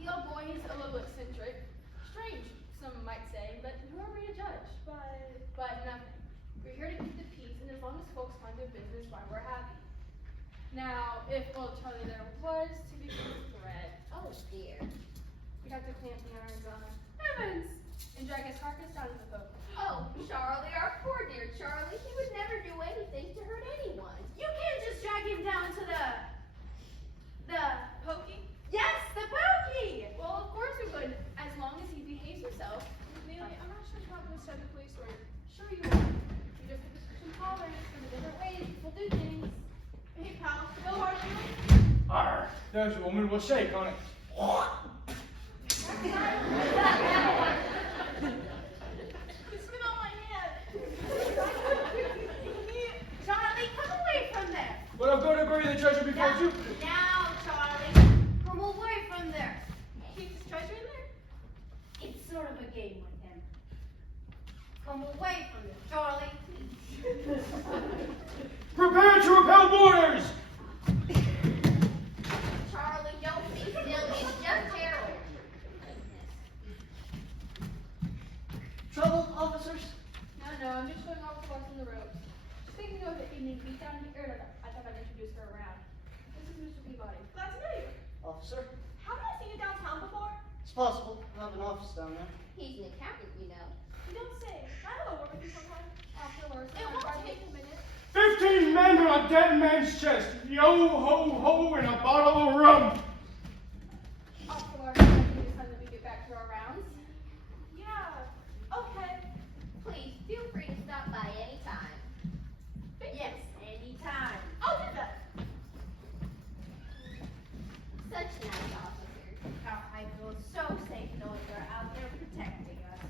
The old boy is a little eccentric. Strange, some might say, but who are we to judge? But nothing. We're here to keep the peace, and as long as folks mind their business, why we're happy. Now, if old Charlie there was to become a threat, Oh dear. we'd have to clamp the irons on him. Heavens! And drag his carcass down to the boat. Oh, Charlie, our poor dear Charlie. He would never do anything to hurt anyone. You can't just drag him down to the Pokey? yes, the pokey. Well, of course we would, as long as he behaves himself. Neely, I'm not sure how to start the police or sure you are. You just have some tolerance for the different ways people do things. Hey, pal, go hard you. Arr, there's a woman will shake on it. You spit on my hand. Charlie, come away from there. But I'm going to bury the treasure before Now, you. now, Charlie, come away from there. Keep his treasure in there? It's sort of a game with him. Come away from there, Charlie. Prepare to repel boarders! Charlie, don't be silly. It's just Harold. Trouble, officers? No, I'm just showing off the horse on the road. Just thinking of the evening beat down here. I thought I'd introduce her around. This is Mr. Peabody. Glad to know you. Officer? Haven't I seen you downtown before? It's possible. I have an office down there. He's an accountant, you know. You don't say. Can I have a word with you sometime? Afterwards, It I'm won't trying to take take a minute. 15 men on a dead man's chest. Yo ho ho and a bottle of rum. Afterwards, I think it's time that we get back to our rounds. Yeah. Okay. Please, feel free to stop by any time. Yes, any time. I'll do that. Such nice officers. Oh, I feel so safe knowing they're out there protecting us.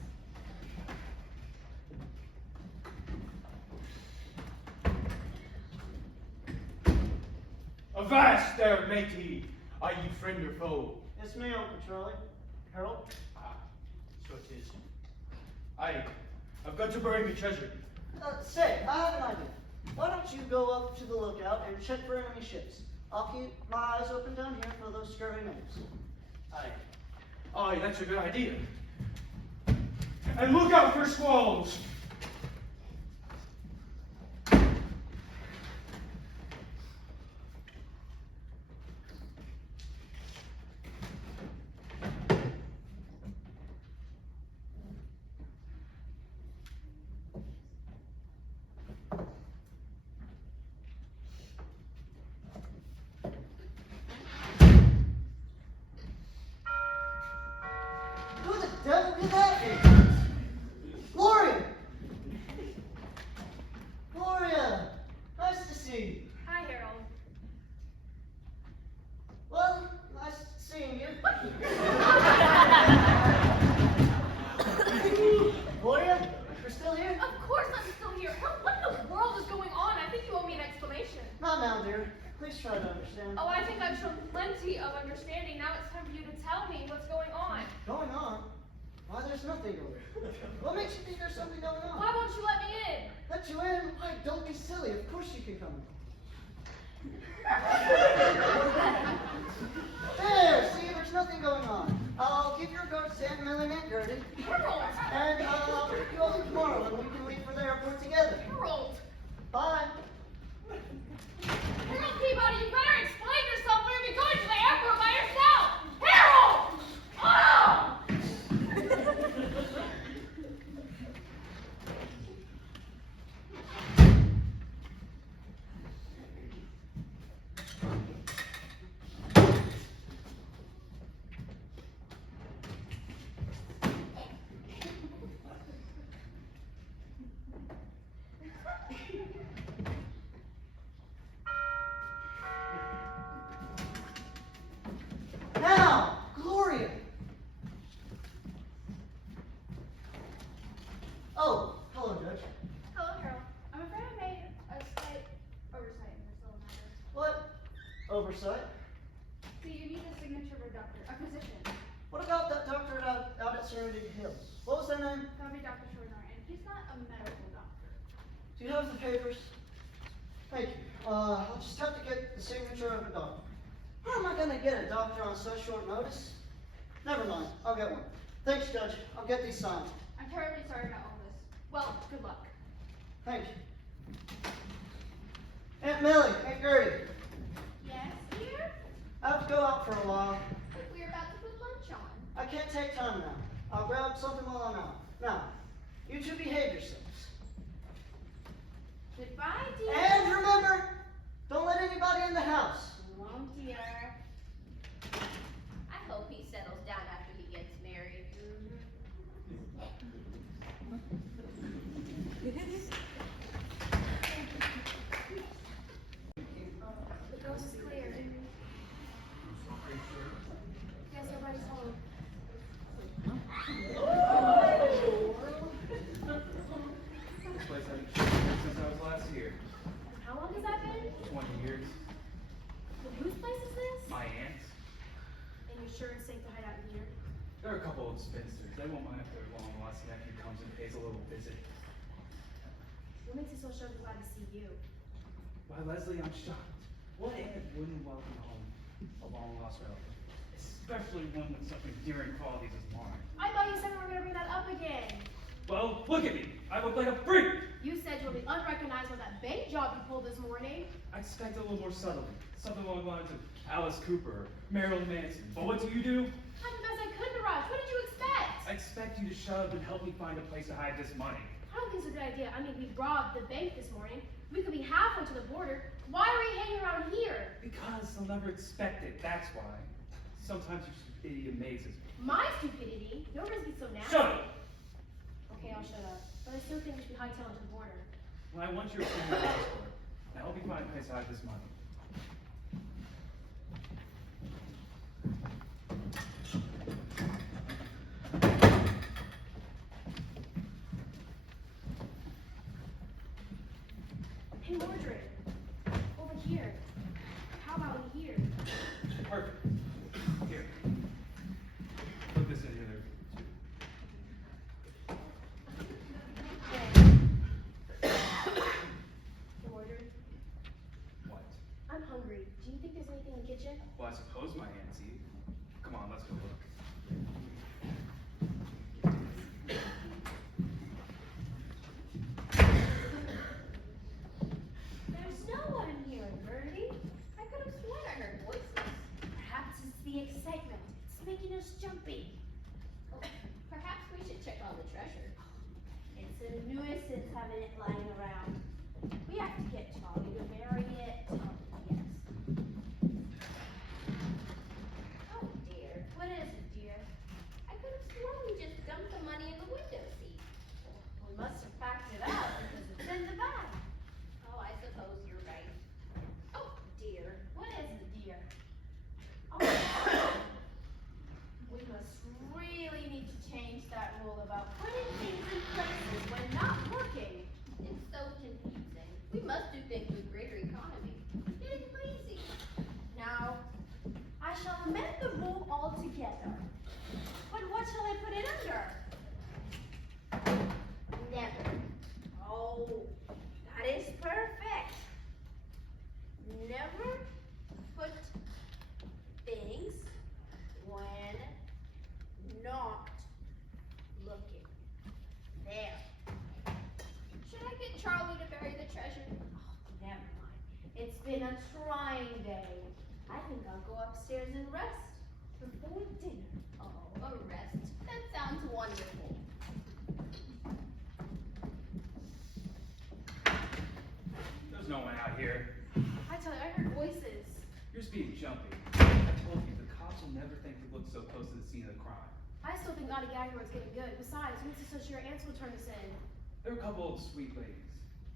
Avast there, matey. Are you friend or foe? It's me, Uncle Charlie. Harold? Ah, so it is. I've got to bury my treasure. Say, I have an idea. Why don't you go up to the lookout and check for enemy ships? I'll keep my eyes open down here for those scurvy knaves. Aye, that's a good idea. And look out for squalls. Who the devil did that be? Gloria! Gloria! Nice to see you. Hi, Harold. Well, nice seeing you. Gloria, you're still here? Of course I'm still here. What in the world is going on? I think you owe me an explanation. Not now, dear. Please try to understand. Oh, I think I've shown plenty of understanding. Now it's time for you to tell me what's going on. Going on? Why, there's nothing going on. What makes you think there's something going on? Why won't you let me in? Let you in? Why, don't be silly. Of course you can come. There, see, there's nothing going on. I'll give your regards to Aunt Millie and Aunt Gertie. Harold! And I'll pick you up tomorrow and we can leave for the airport together. Harold! Bye. Harold Peabody, you better explain yourself. We're going to be going to the airport by yourself! Harold! Oh! oversight. So you need a signature of a doctor, a physician. What about that doctor out at Serenity Hills? What was their name? That'll be Dr. Schwarzer, and he's not a medical doctor. Do you have the papers? Thank you. I'll just have to get the signature of a doctor. How am I gonna get a doctor on such short notice? Never mind, I'll get one. Thanks, Judge. I'll get these signed. I'm terribly sorry about all this. Well, good luck. Thank you. Aunt Millie, Aunt Gertie, Yes, dear? I have to go out for a while. But we're about to put lunch on. I can't take time now. I'll grab something while I'm out. Now, you two behave yourselves. Goodbye, dear. And remember, don't let anybody in the house. Won't, dear. I hope he settles down after he gets married. The coast is clear. Yes, everybody's home. This place hasn't changed since I was last here. How long has that been? 20 years. And whose place is this? My aunt's. And you're sure it's safe to hide out in here? There are a couple of spinsters. They won't mind if their long-lost nephew comes and pays a little visit. What makes you so sure they're glad to see you? Why, Leslie, I'm shocked. What aunt wouldn't welcome home a long-lost relative? Especially one with such endearing qualities as mine. I thought you said we were going to bring that up again. Well, look at me. I look like a freak. You said you'll be unrecognizable that bank job you pulled this morning. I expect a little more subtlety. Something along the lines of Alice Cooper or Marilyn Manson. But what do? I'm the best I could, Mirage. What did you expect? I expect you to shut up and help me find a place to hide this money. I don't think it's a good idea. I mean, we robbed the bank this morning. We could be halfway to the border. Why are we hanging around here? Because they'll never expect it, that's why. Sometimes your stupidity amazes me. My stupidity? Your risk is so nasty. Shut up! Okay, I'll shut up. But I still think we should be hightailing to the border. Well, I want your opinion on this one. Now help me find a place to hide this money. Hey, Mordred. Over here. How about here? Perfect. Here. Put this in here too. Mordred, What? I'm hungry. Do you think there's anything in the kitchen? Well, I suppose my aunt's eat. Come on, let's go look. There's no one in here, Birdie. I could have sworn I heard voices. Perhaps it's the excitement. It's making us jumpy. Perhaps we should check on the treasure. It's a nuisance having it lying around. We have to get Charlie to bury it. Yes. Oh dear, What is it, dear? I could have sworn we just dumped the money in the window seat. We must have packed it out because it's in the bag. Oh, I suppose you're right. Oh dear, What is it, dear? Oh, we must really need to change that rule about putting things in places when not working. it's so confusing. We must do things with greater economy. Getting lazy. Now, I shall amend the rule altogether. But what shall I put it under? Never. Oh, that is perfect. Never put things when not looking. There. Should I get Charlie to bury the treasure? Never mind. It's been a trying day. I think I'll go upstairs and rest before dinner. Oh, a rest. That sounds wonderful. There's no one out here. I tell you, I heard voices. You're just being jumpy. I told you, the cops will never think we look so close to the scene of the crime. I still think Auntie Gaggar's getting good. Besides, who makes it so sure your aunts will turn this in? There are a couple of sweet ladies.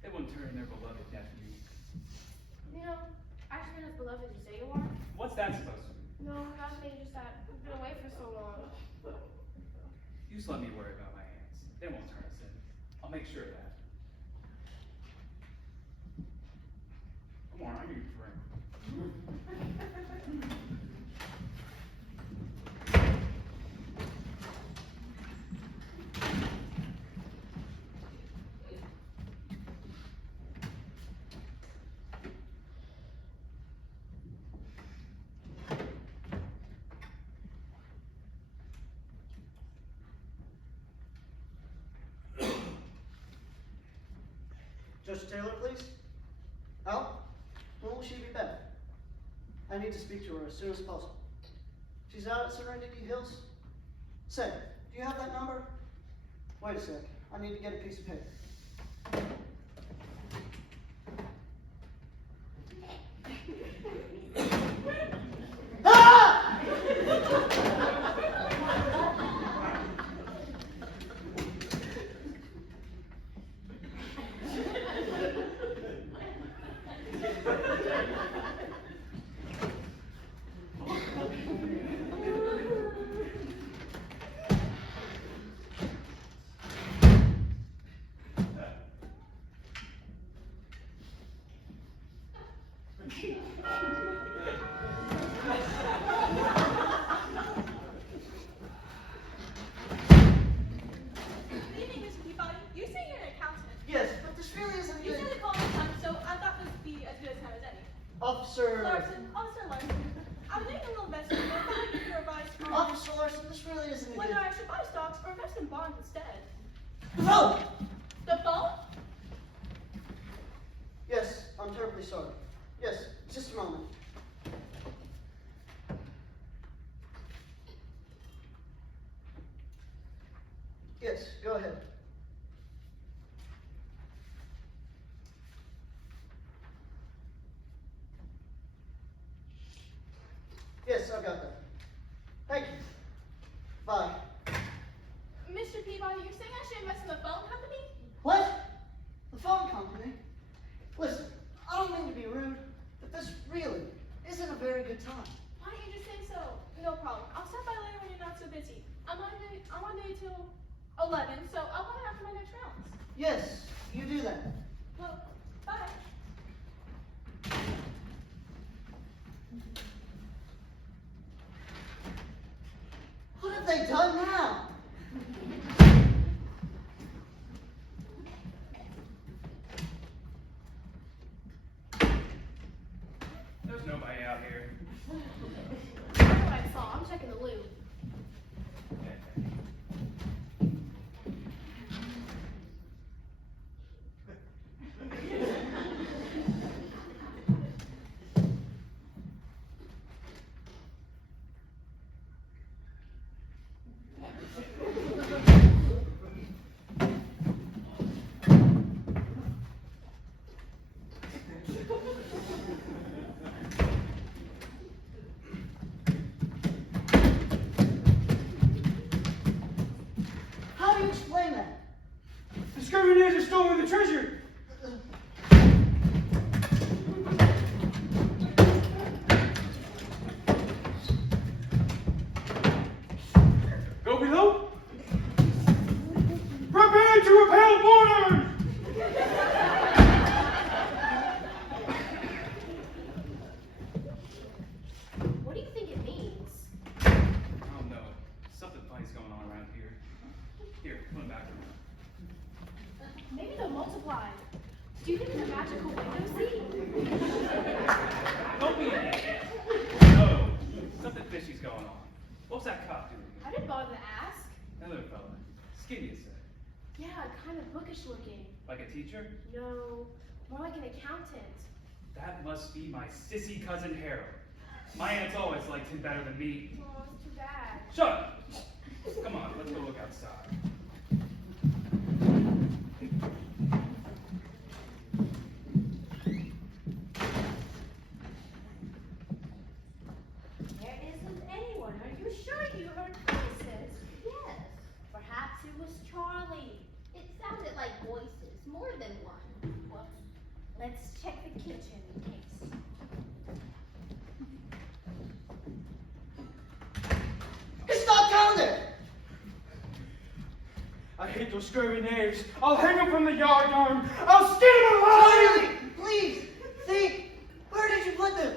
They wouldn't turn in their beloved nephew. You know, actually not as beloved as you say you are. What's that supposed to mean? No, nothing, just that we've been away for so long. You just let me worry about my aunts. They won't turn us in. I'll make sure of that. Come on, I need a drink. Judge Taylor, please. Al, when will she be back? I need to speak to her as soon as possible. She's out at Serenity Hills. Say, do you have that number? Wait a sec. I need to get a piece of paper. Ah! Good evening, Mr. Peabody. You say you're an accountant. Yes, but this really isn't You good. said to call this time, so I thought this would be as good a time as any. Officer Officer Larson. I was doing a little investing, and I thought I'd give you advice on Officer Larson, this really isn't a whether good. I should buy stocks or invest in bonds instead. No! The phone? Yes, I'm terribly sorry. Yes, just a moment. Yes, go ahead. Yes, I've got that. Thank you. Bye. Mr. Peabody, you're saying I should invest in the phone company? What? The phone company? Listen, I don't mean to be rude, but this really isn't a very good time. Why don't you just say so? No problem. I'll stop by later when you're not so busy. I'm on day till 11, so I'll come after my next rounds. Yes, you do that. Well, bye. What have they done now? There's nobody out here. That's what I saw. I'm checking the loop. How do you explain that? The Scrivener's have stolen the treasure. Go below. Prepare to repel boarders. What do you think it means? I don't know. Something funny's going on around here. Here, put him back around. Maybe they'll multiply. Do you think it's a magical window seat? Don't be an idiot. No, something fishy's going on. What was that cop doing I here? didn't bother to ask. That little fella. Skinny, you said. Yeah, kind of bookish looking. Like a teacher? No, more like an accountant. That must be my sissy cousin Harold. My aunt's always liked him better than me. Oh, it's too bad. Shut up! Come on, let's go look outside. There isn't anyone. Are you sure you heard voices? Yes, perhaps it was Charlie. It sounded like voices, more than one. Well, let's check the kitchen in case. It's not down there! I hate those scurvy knaves. I'll hang them from the yard arm. I'll skin them alive. Charlie, please, think! Where did you put them?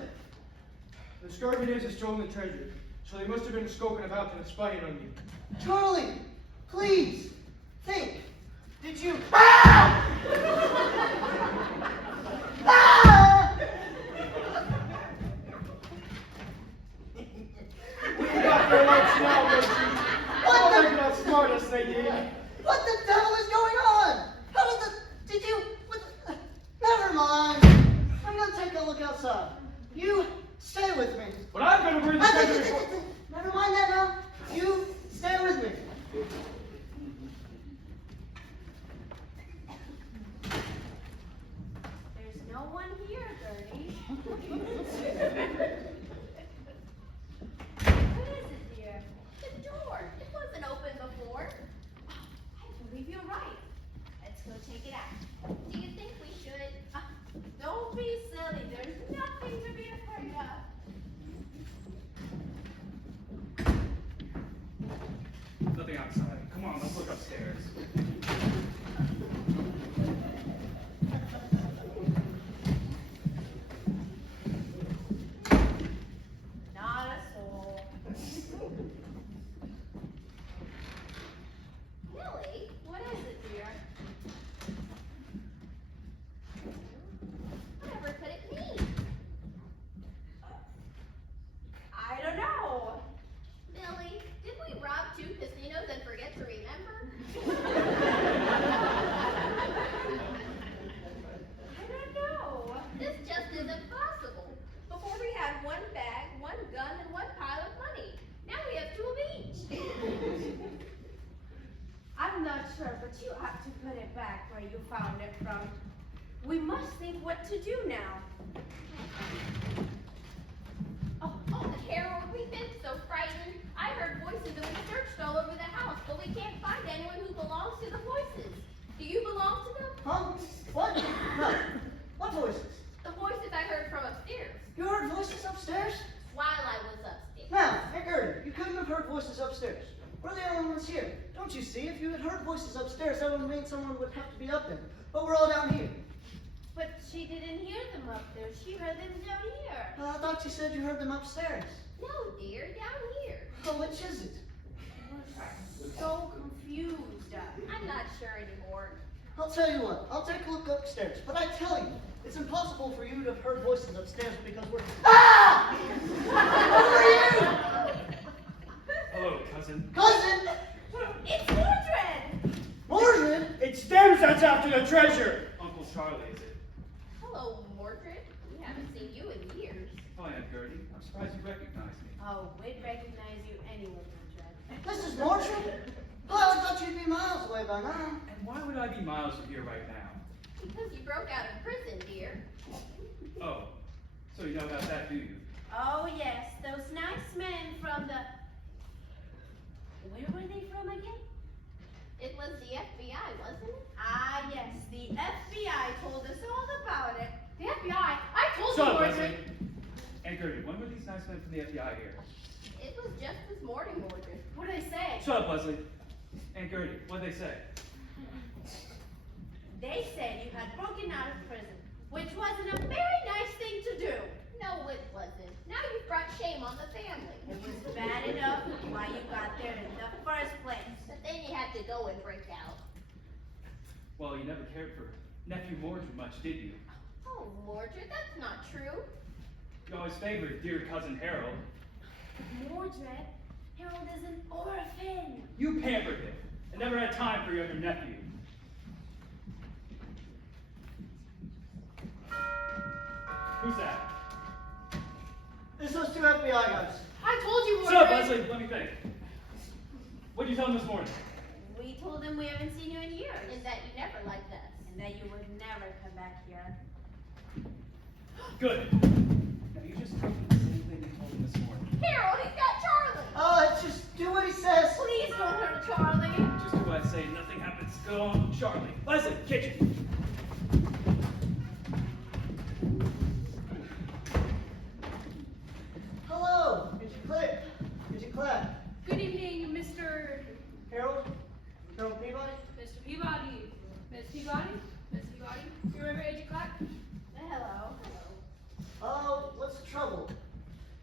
The scurvy knaves have stolen the treasure, so they must have been skulking about and spying on you. Charlie, please, think! Did you... Ah! Ah! We got their lights now, Richie. What I'll the- make it outsmart us, they did. What the devil is going on? How did the... Did you... What the... go look outside. You stay with me. But I'm gonna bring the treasure before. Never mind that now. You stay with me. There's no one here, Gertie. What is it, dear? The door. It wasn't open before. I believe you're right. Let's go check it out. Do you think we should? Don't be silly. There's nothing to be afraid of. Nothing outside. Come on, let's look upstairs. Not a soul. Millie, What is it, dear? whatever could it mean? I don't know. Millie, did we rob 2 casinos and forget to remember? I don't know. This just isn't possible. Before we had 1 bag, 1 gun, and 1 pile of money. Now we have 2 of each. I'm not sure, but you have to put it back where you found it from. We must think what to do now. Oh, Harold, we've been so frightened. I heard voices and we searched all over the house, but we can't find anyone who belongs to the voices. Do you belong to them? Huh? What? No. What voices? The voices I heard from upstairs You heard voices upstairs? while I was upstairs. Now, hey Gertie, you couldn't have heard voices upstairs. We're the only ones here. Don't you see? If you had heard voices upstairs, that would mean someone would have to be up there. But we're all down here. But she didn't hear them up there. She heard them down here. I thought you said you heard them upstairs. No, dear, down here. Oh, which is it? We're so confused. I'm not sure anymore. I'll tell you what. I'll take a look upstairs. But I tell you, it's impossible for you to have heard voices upstairs because we're... Ah! Who are you? Hello, cousin. Cousin! It's Mordred! Mordred? It's them that's after the treasure. Uncle Charlie, is it? Hello, Mordred. We haven't seen you in years. Oh, Aunt Gertie. I'm surprised you recognize me. Oh, we'd recognize you anywhere, Mordred. This is Mordred? Oh, I thought you'd be miles away by now. And why would I be miles from here right now? Because you broke out of prison, dear. Oh, so you know about that, do you? Oh, yes, those nice men from the... Where were they from again? It was the FBI, wasn't it? Ah, yes, the FBI told us all about it. The FBI? I told Shut you, up, Mordred. Leslie. Aunt Gertie, when were these nice men from the FBI here? It was just this morning, Mordred. What did they say? Shut up, Leslie. Aunt Gertie, what'd they say? They said you had broken out of prison, which wasn't a very nice thing to do. No, it wasn't. Now you've brought shame on the family. It was bad enough why you got there in the first place. But then you had to go and break out. Well, you never cared for nephew Mordred much, did you? Oh, Mordred, that's not true. You always favored dear cousin Harold. Mordred, Harold is an orphan. You pampered him and never had time for your other nephew. Who's that? It's those 2 FBI guys. I told you, Shut up, Mordred. Leslie. Let me think. What did you tell him this morning? We told them we haven't seen you in years. And that you never liked us. And that you would never come back here. Good. Now you just told me the same thing you told him this morning. Harold, he's got Charlie! Oh, let's just do what he says. Please don't hurt Charlie. Just do what I say, nothing happens. Go on, Charlie. Leslie, kitchen. Hello. Did you click? Did you clap? Good evening, Mr. Harold? Harold Peabody? Mr. Peabody. Miss Peabody? Miss Peabody? You remember Agent Clark? Hello. Oh, what's the trouble?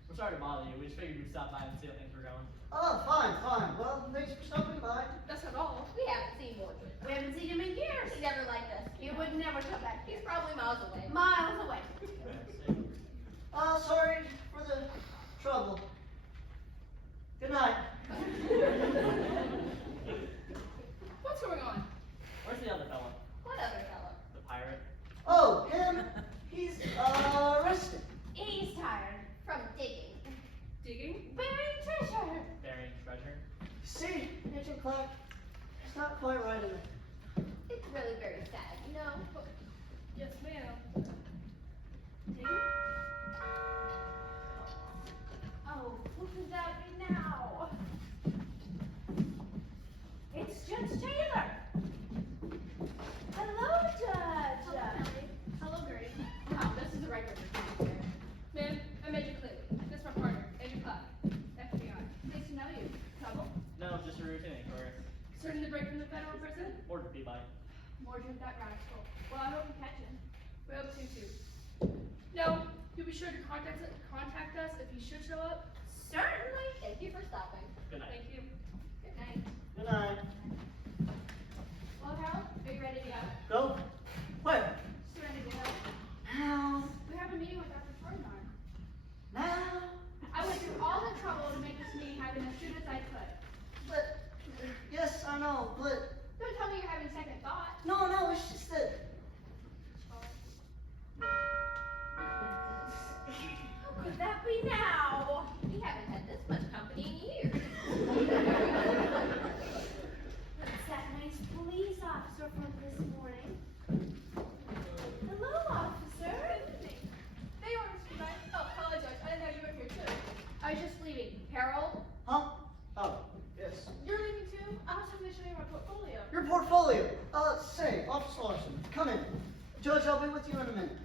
We're sorry to bother you. We just figured we'd stop by and see how things were going. Oh, fine, fine. Well, thanks for stopping by. That's not all. We haven't seen Mordred. We haven't seen him in years. He never liked us. birthday bite. Mordred, that rascal. Well, I hope you catch him. We hope to too. No, you'll be sure to contact us if he should show up. Certainly. Thank you for stopping. Good night. Thank you. Good night. Good night. Well, Harold, are you ready to go? Go? Where? Serenity Hill. Now. We have a meeting with Dr. Ferdinand. Now. I went through all the trouble to make this meeting happen as soon as I could. But, yes, I know, but, Don't tell me you're having second thoughts. no, it's just that, How could that be now? We haven't had this much company in years. What's that nice police officer from this morning? Hello, officer. They were Mr. Knight. Oh, hello, George. I didn't know you were here too. I was just leaving. Harold, huh? Oh, yes. you're leaving too? I was hoping to show you my portfolio. Your portfolio. Say, Officer Larson, come in. Judge, I'll be with you in a minute.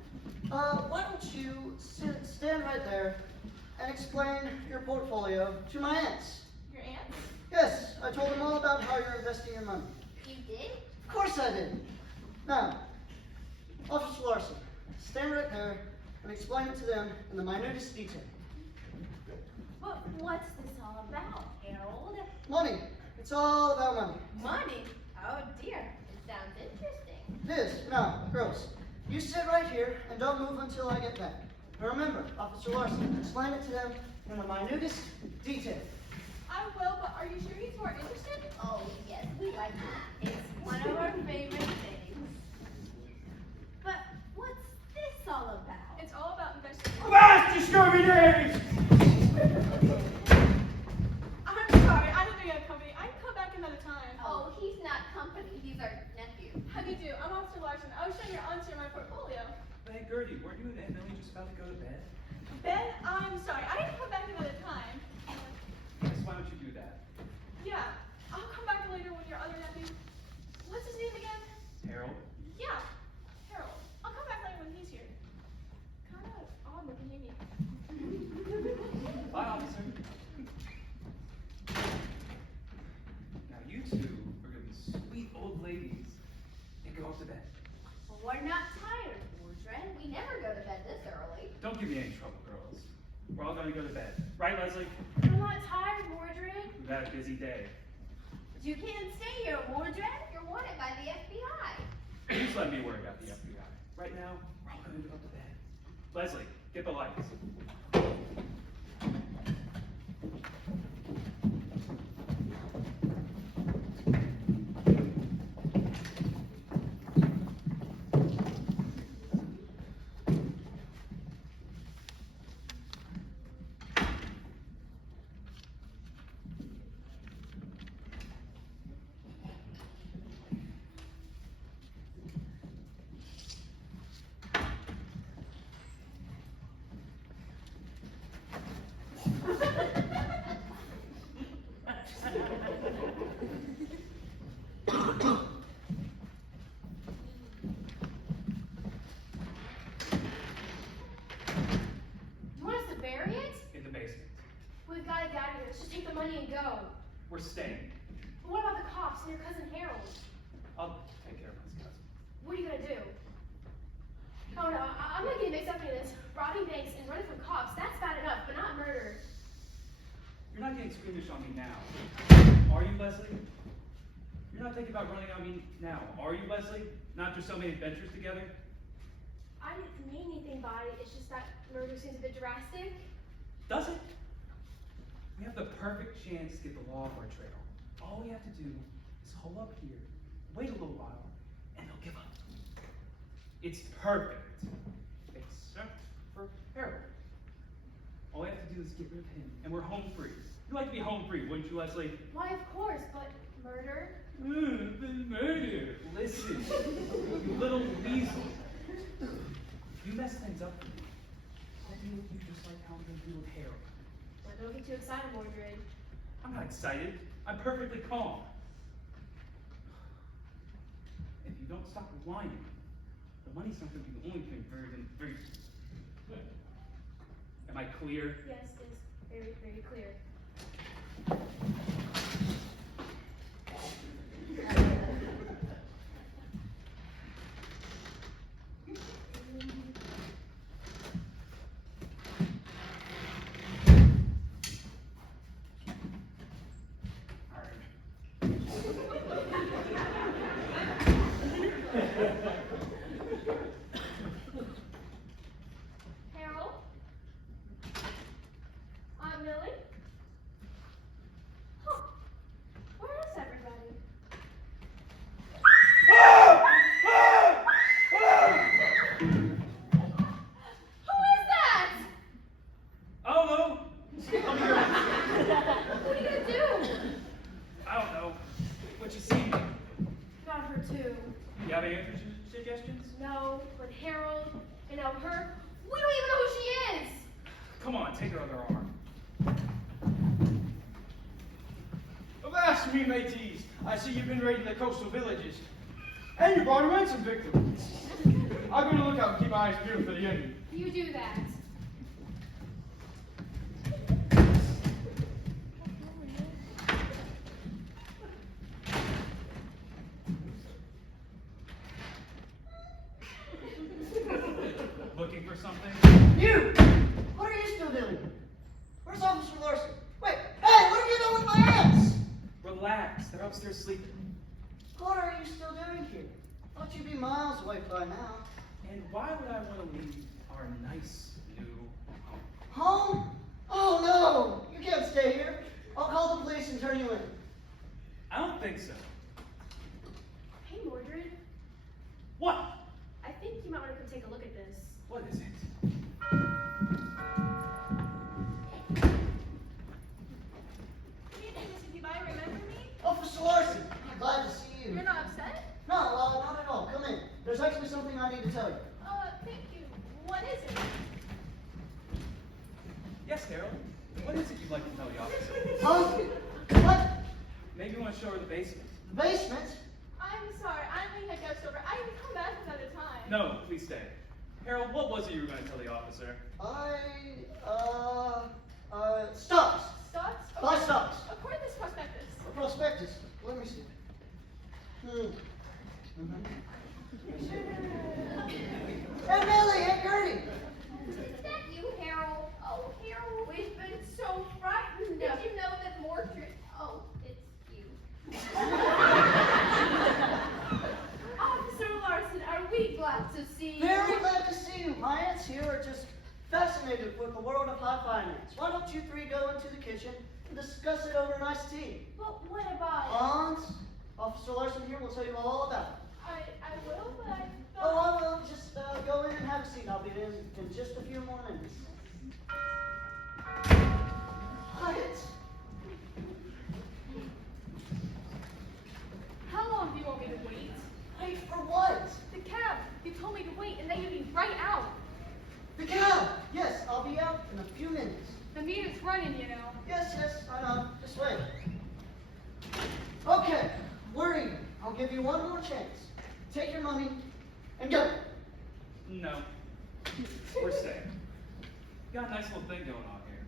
Why don't you stand right there and explain your portfolio to my aunts? Your aunts? Yes, I told them all about how you're investing your money. You did? Of course I did. Now, Officer Larson, stand right there and explain it to them in the minutest detail. But what's this all about, Harold? Money. It's all about money. Money? Oh dear. It sounds interesting. It is. Now, girls, you sit right here and don't move until I get back. Now remember, Officer Larson, explain it to them in the minutest detail. I will, but are you sure he's more interested? Oh yes, we like that. It's one of our favorite things. But what's this all about? It's all about investing. Last you scurvy days! I'm sorry, I didn't know you had company. I can come back another time. Oh, he's not company. He's our nephew. How do you do? I'm Officer Larson. I was showing your aunts here my portfolio. Hey, Gertie, weren't you and Aunt Millie just about to go to bed? Ben, I'm sorry. I didn't come back another time. Yes, why don't you do that? Yeah, I'll come back later when your other nephew. What's his name again? Harold? Yeah, Harold. I'll come back later when he's here. Kind of odd looking, ain't he? Bye, officer. Now you two are gonna be sweet old ladies and go off to bed. We're not tired, Mordred. We never go to bed this early. Don't give me any trouble, girls. We're all gonna go to bed. Right, Leslie? I'm not tired, Mordred. We've had a busy day. You can't stay here, Mordred. You're wanted by the FBI. Just let me worry about the FBI. Right now, we're all gonna go to bed. Leslie, get the lights. You want us to bury it? In the basement. We've got to get out of here. Let's just take the money and go. We're staying. But what about the cops and your cousin Harold? I'll take care of his cousin. What are you gonna do? Oh no, I'm not getting mixed up in this. Robbing banks and running from cops, that's bad enough, but not murder. You're not getting squeamish on me now. Are you, Leslie? You're not thinking about running on me now, are you, Leslie? Not after so many adventures together? I didn't mean anything by it, it's just that murder seems a bit drastic. Does it? We have the perfect chance to get the law off our trail. All we have to do is hole up here, wait a little while, and they'll give up. It's perfect. Except for Harold. All we have to do is get rid of him, and we're home free. You'd like to be home free, wouldn't you, Leslie? Why, of course, but murder? Murder. Listen, you little weasel. You mess things up for me. I'll deal with you just like how I'm gonna deal with Harold. Well, don't get too excited, Mordred. I'm not excited. I'm perfectly calm. If you don't stop whining, the money's not gonna be the only thing very. Am I clear? Yes, it's very, very clear. me mateys. I see you've been raiding the coastal villages. And you brought a ransom victim. I'm going to look out and keep my eyes peeled for the enemy. You do that. Looking for something? You! What are you still doing? Where's Officer Larceny? Wait, hey, what are you doing with my hands? Relax, they're upstairs sleeping. What are you still doing here? Thought you'd be miles away by now. And why would I want to leave our nice new home? Home? Oh no! You can't stay here. I'll call the police and turn you in. I don't think so. Hey, Mordred. What? I think you might want to come take a look at this. What is it? Hey, Mr. Peabody, remember me? Officer Larceny, I'm glad to see you. You're not upset? No, not at all. Come in. There's actually something I need to tell you. Thank you. What is it? Yes, Harold. What is it you'd like to tell the officer? Huh? What? Maybe you want to show her the basement. The basement? I'm sorry, I didn't think I'd go over. I can come back another time. No, please stay. Harold, what was it you were going to tell the officer? Stocks. Stocks? Buy stocks. According to this prospectus. A prospectus. Let me see. Hey, Millie, hey, Gertie. Is that you, Harold? Oh, Harold, we've been so frightened. Did you know that Mordred... Oh, it's you. Officer Larson, are we glad to see you? Very glad to see you. My aunts here are just fascinated with the world of high finance. Why don't you three go into the kitchen and discuss it over nice tea? But what about... Hans, Officer Larson here will tell you all about it. I will, but I Oh, I will. Just go in and have a seat. I'll be in just a few more minutes. Quiet. How long do you want me to wait? Wait for what? The cab. You told me to wait, and then you'd be right out. The cab. Yes, I'll be out in a few minutes. The meter's running, you know. Yes, I know. Just wait. Okay, we're even. I'll give you one more chance. Take your money and go. No. We're staying. Got a nice little thing going on here.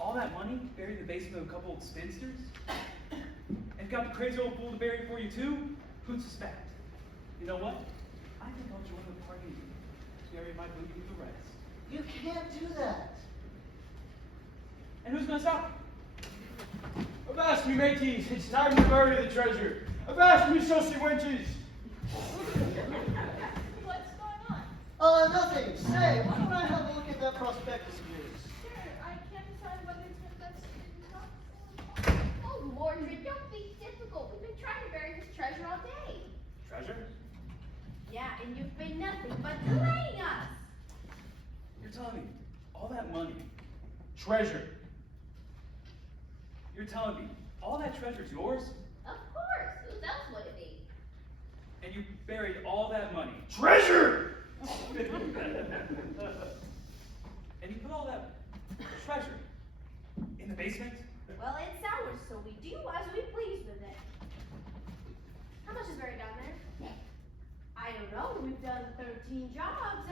All that money buried in the basement of a couple of spinsters? And got the crazy old fool to bury it for you too? Who'd suspect? You know what? I think I'll join the party and bury my booty with the rest. You can't do that. And who's gonna stop me? Avast me, mateys, it's time to bury the treasure. Avast me, saucy wenches. What's going on? Nothing. Say, why don't I have a look at that prospectus of yours? Sure, I can't decide whether to invest in stocks. Oh, Mordred, don't be difficult. We've been trying to bury this treasure all day. Treasure? Yeah, and you've been nothing but delaying us. You're telling me all that money, Treasure. you're telling me all that treasure's yours? Of course. Who else would it be? And you buried all that money? Treasure! And you put all that treasure in the basement? Well, it's ours, so we do as we please with it. How much is buried down there? I don't know. We've done 13 jobs.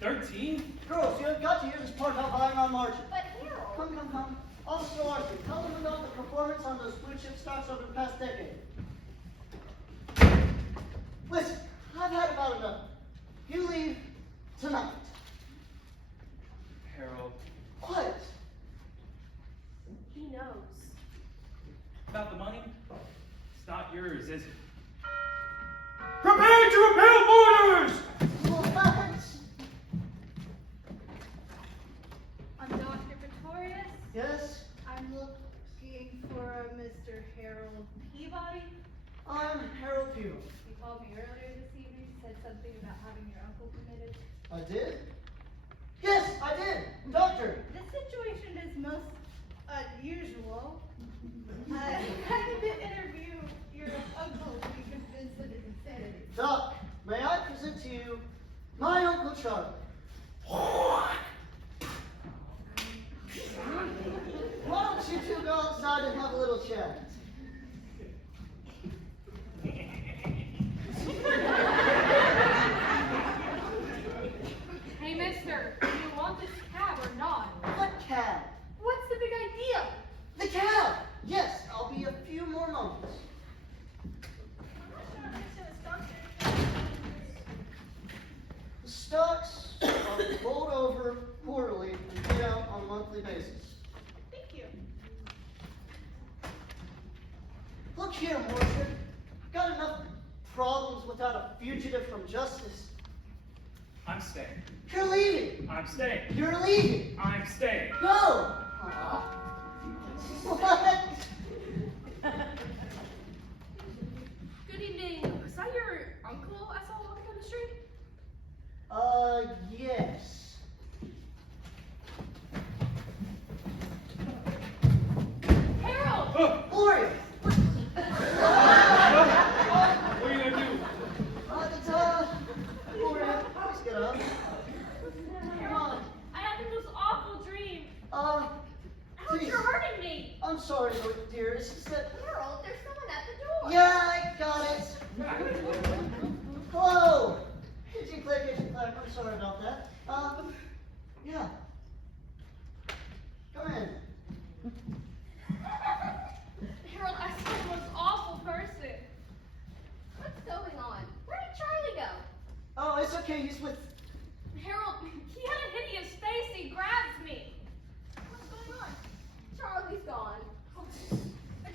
13? Girls, you have got to hear this part about buying on margin. But Harold... Come. Officer Larson, tell them about the performance on those blue chip stocks over the past decade. Listen, I've had about enough. You leave tonight. Harold, What? He knows. about the money? It's not yours, is it? Prepare to repel borders! What? I'm Dr. Pretorius. Yes, I'm looking for Mr. Harold Peabody. I'm Harold Pugh. You called me earlier this evening, said something about having your uncle committed. I did? Yes, I did. Doctor. The situation is most unusual. I did interview your uncle to be convinced of his insanity. Doc, may I present to you my Uncle Charlie? Why don't you two go outside and have a little chat? monthly basis. Thank you. Look here, Morgan. Got enough problems without a fugitive from justice. I'm staying. You're leaving. I'm staying. You're leaving. I'm staying. Go. Aw. What? Good evening. Was that your uncle I saw walking down the street? Yes. Harold! Gloria. What are you gonna do? Gloria, please get up. Come on. I had the most awful dream. Uh, Harold, please. you're hurting me. I'm sorry, dear. It's just that. Harold, there's someone at the door. Yeah, I got it. Hello. Itchy click, itchy clack. I'm sorry about that. Yeah. Come in. Harold, I saw the most awful person. What's going on? Where did Charlie go? Oh, it's okay. He's with. Harold, he had a hideous face. He grabs me. What's going on? Charlie's gone.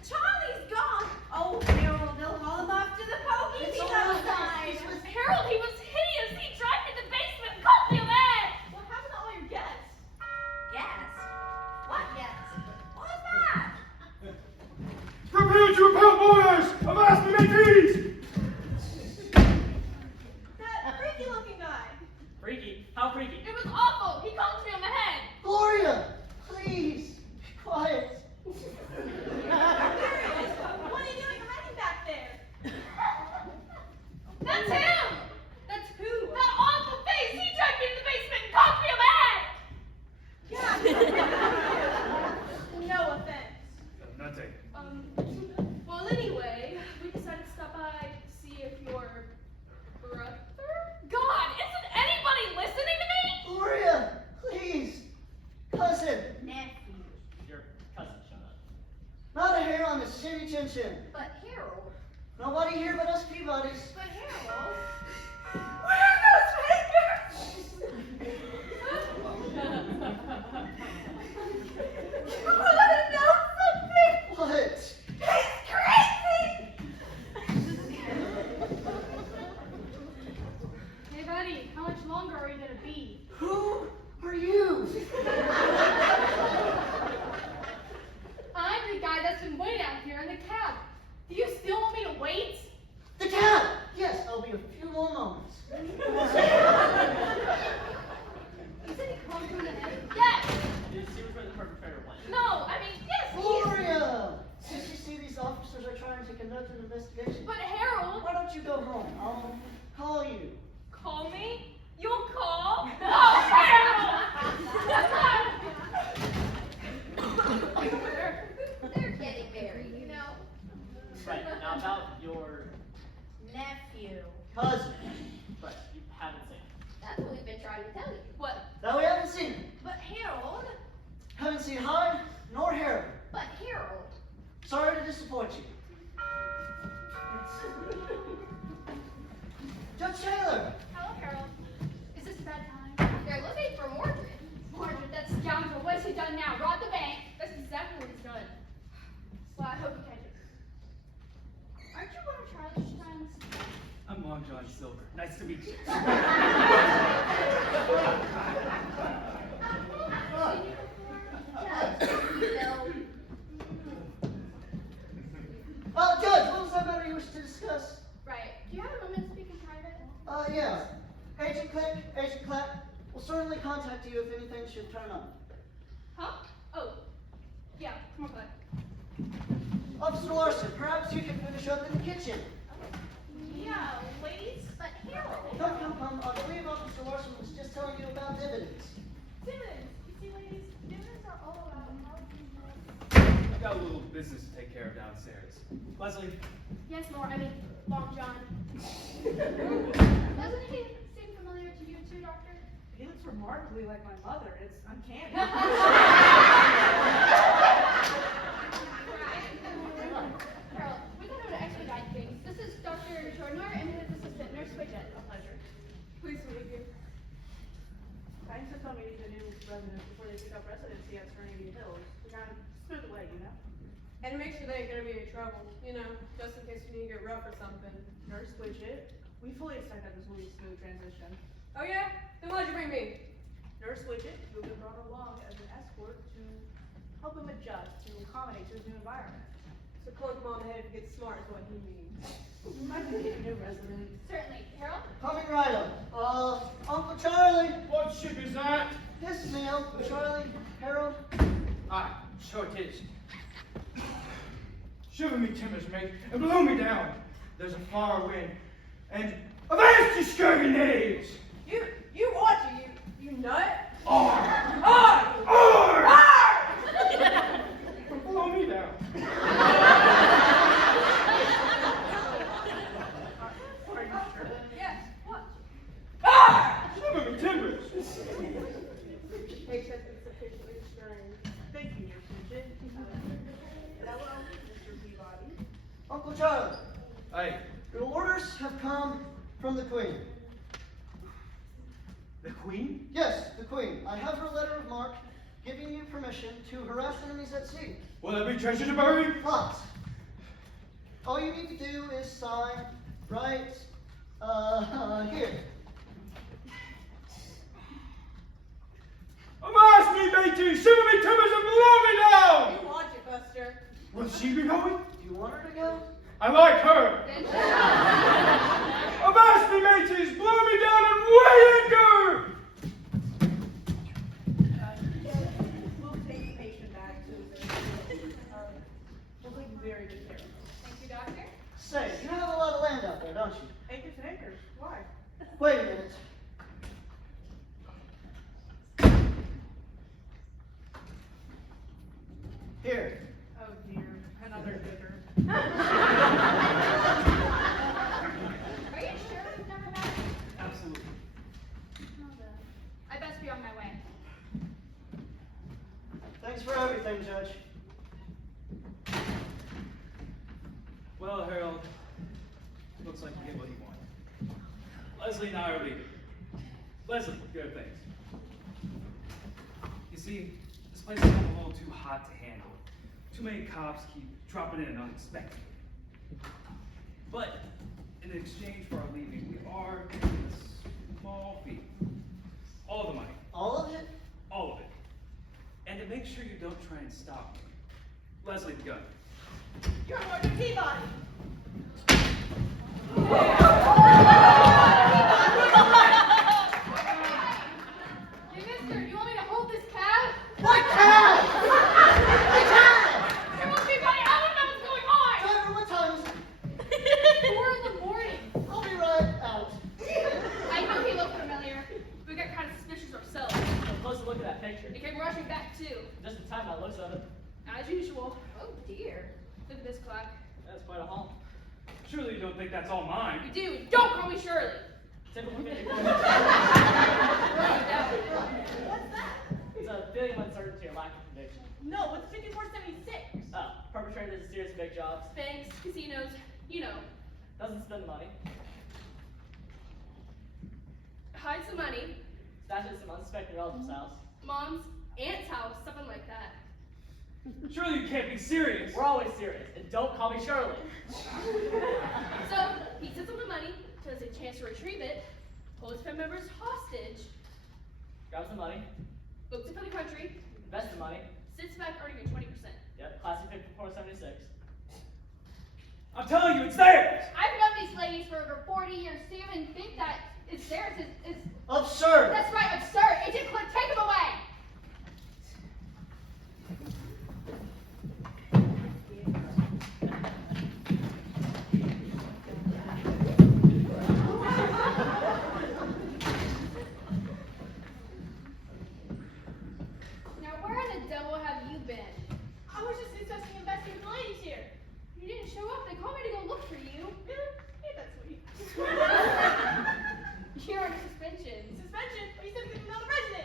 Charlie's gone. Oh, Harold, they'll haul him off to the pokies. It's He's all right. outside. He's with. Harold, he was hideous. He dragged me to the basement and called me a man. What happened to all your guests? Yes. What yes? What was that? Prepare to repel boys! Avast the mateys! That freaky-looking guy. Freaky? How freaky? It was awful. He conked me on the head. Gloria, please. Be quiet. Serious. What are you doing hiding back there? That's him. That's who? That awful face. He dragged me to the basement and conked me on the head. Yeah. No offense. Nothing. Well, anyway, we decided to stop by to see if your brother. God, isn't anybody listening to me? Gloria, please. Cousin. Nephew. Your cousin showed up. Not a hair on the chinny chin chin. But Harold. Nobody here but us Peabodys. But Harold. Where are those fingers? You wanna know something? What? He's crazy! Hey, buddy, how much longer are you gonna be? Who are you? I'm the guy that's been waiting out here in the cab. Do you still want me to wait? The cab. Yes, I'll be a few more moments. You said he called you in the head? Yes. You see where the perpetrator went? No, I mean, yes, he is. Gloria! Did you see these officers are trying to conduct an investigation? But Harold, Why don't you go home? I'll call you. call me? You'll call? Oh, Harold! They're getting married, you know? Right, now about your... Nephew. Cousin. Right, you haven't seen him. That's what we've been trying to tell you. What? Now we haven't seen him. But Harold. Haven't seen hide nor hair. But Harold. Sorry to disappoint you. Judge Taylor. Hello, Harold. Is this a bad time? They're looking for Mordred. Margaret, that scoundrel, what has he done now? Robbed the bank? That's exactly what he's done. Well, I hope you catch it. Aren't you one of Charlie's friends? I'm Long John Silver. Nice to meet you. Judge, what was that matter you wish to discuss? Right. Do you have a moment to speak in private? Yeah. Agent Click, Agent Clap, will certainly contact you if anything should turn up. Huh? Oh. Yeah, come on, bud. Officer Larson, perhaps you can finish up in the kitchen. Yeah, ladies? But Harold. Come. I believe Officer Larson was just telling you about dividends. Dividends. You see, ladies, dividends are all about how you I've got a little business to take care of downstairs. Leslie, Yes, Long John. Doesn't he seem familiar to you too, Doctor? He looks remarkably like my mother. It's uncanny. Harold, we got to expedite things. This is Dr. Jornor and his assistant, Nurse Widget. A pleasure. Pleased to meet you. Thanks for tell me to new residents before they pick up residency at Serenity Hills. To kind of smooth the way, you know? And to make sure they ain't gonna be in trouble, you know, just in case you need to get rough or something. Nurse Widget, we fully expect that this will be a smooth transition. Oh yeah? Then why'd you bring me? Nurse Widget, you'll be brought along as an escort to help him adjust, to accommodate to his new environment. So clunk him on the head if he gets smart is what he means. I can be a new resident. Certainly. Harold? Coming right up. Uncle Charlie. What ship is that? This is me, Uncle Charlie. Harold. Aye, so it is. Shiver me timbers, mate, and blow me down. There's a far wind, and avast you scurvy knaves! You watch it, you nut! Arr! Arr! Arr! Arr! Blow me down. Are you sure? Yes, watch. Arr! Shiver me timbers. Hey, Chester, it's officially strange. Thank you, Nurse Widget. Hello, Mr. Peabody. Uncle Charlie. Aye. Your orders have come from the Queen. The Queen? Yes, the Queen. I have her letter of marque giving you permission to harass enemies at sea. Will there be treasure to bury? Lots. All you need to do is sign right here. Avast me, matey! Shiver me timbers and blow me down! You watch it, Buster. Will she be going? Do you want her to go? I like her. Avast me, mateys! Blow me down and weigh anchor! We'll take the patient back to the we'll take very good care of him. Thank you, Doctor. Say, you have a lot of land out there, don't you? Acres and acres. Why? Wait a minute. Here. Oh dear, another digger. Are you sure we've never met? Absolutely. Well then, I best be on my way. Thanks for everything, Judge. Well, Harold, looks like you get what you want. Leslie and I are leaving. Leslie, good things. You see, this place has become a little too hot to handle. Too many cops keep dropping in unexpectedly. But in exchange for our leaving, we are getting a small fee. All the money. All of it? All of it. And to make sure you don't try and stop me, Leslie the gun. You're Morgan Peabody. Hey, mister, you want me to hold this cab? What cab? The cab! Harold Peabody, I don't know what's going on! Driver, what time is it? 4 in the morning. I'll be right out. I know he looked familiar. We got kind of suspicious ourselves. A closer look at that picture. He came rushing back too. Just in time by the looks of it. As usual. Oh dear. Look at this clock. That's quite a haul. Surely you don't think that's all mine. You do. Don't call me Shirley. Typical feeling. Write it down. What's that? It's a feeling of uncertainty or lack of conviction. No, what's 5476? Oh, perpetrated a series of big jobs. Banks, casinos, you know. Doesn't spend the money. Hide some money. Stashes some unsuspecting relative's house. Mom's aunt's house, something like that. Surely you can't be serious. We're always serious, and don't call me Shirley. So he sits on the money, has a chance to retrieve it, holds family members hostage, Grabs the money, books it for the country, invests the money. sits back earning a 20%. Yep, classy 5476. I'm telling you, it's theirs. I've known these ladies for over 40 years. To even think that it's theirs is Absurd. that's right, absurd. Agent Click, take him away. Now, where in the devil have you been? I was just discussing investing with the ladies here. You didn't show up. They called me to go look for you. Really? Hey, that's sweet. You're under suspension. Suspension? But you said we could another resident.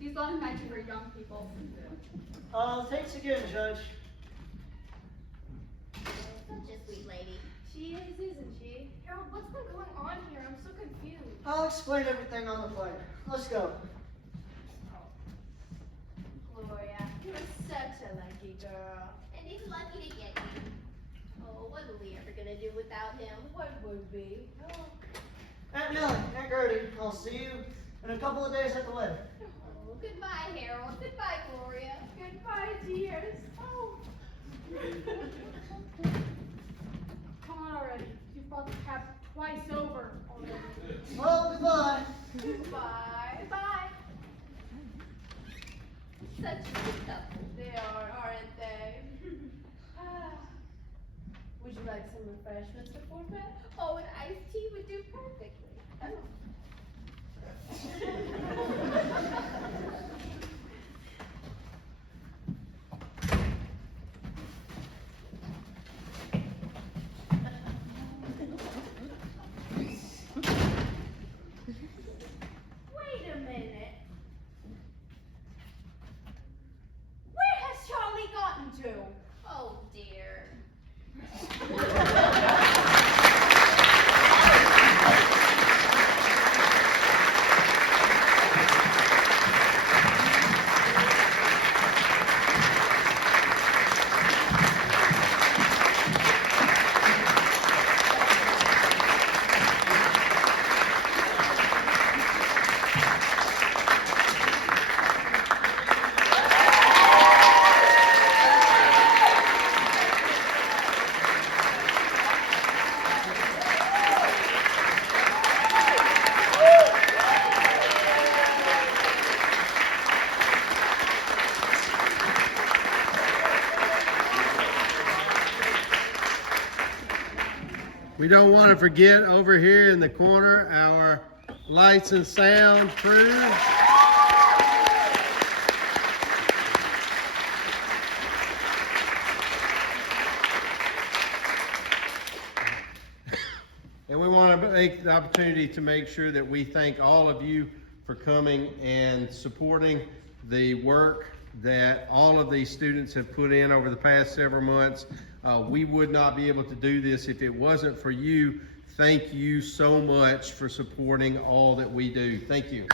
These long nights are for young people. Thanks again, Judge. Such a sweet lady. She is, isn't she? Harold, what's been going on here? I'm so confused. I'll explain everything on the plane. Let's go. Gloria, you're such a lucky girl. And he's lucky to get you. Oh, what are we ever gonna do without him? What would be? Aunt Millie, Aunt Gertie, I'll see you in a couple of days at the wedding. Oh, goodbye, Harold. Goodbye, Gloria. Goodbye, dears. Oh. Come on already. You've brought the cab twice over already. Well, goodbye. Goodbye. Goodbye. Such a good couple. They aren't they? Would you like some refreshments before bed? Oh, an iced tea would do perfectly. Oh. Wait a minute. Where has Charlie gotten to? Oh, dear. We don't want to forget over here in the corner our lights and sound crew. And we want to take the opportunity to make sure that we thank all of you for coming and supporting the work that all of these students have put in over the past several months. We would not be able to do this if it wasn't for you. Thank you so much for supporting all that we do. Thank you.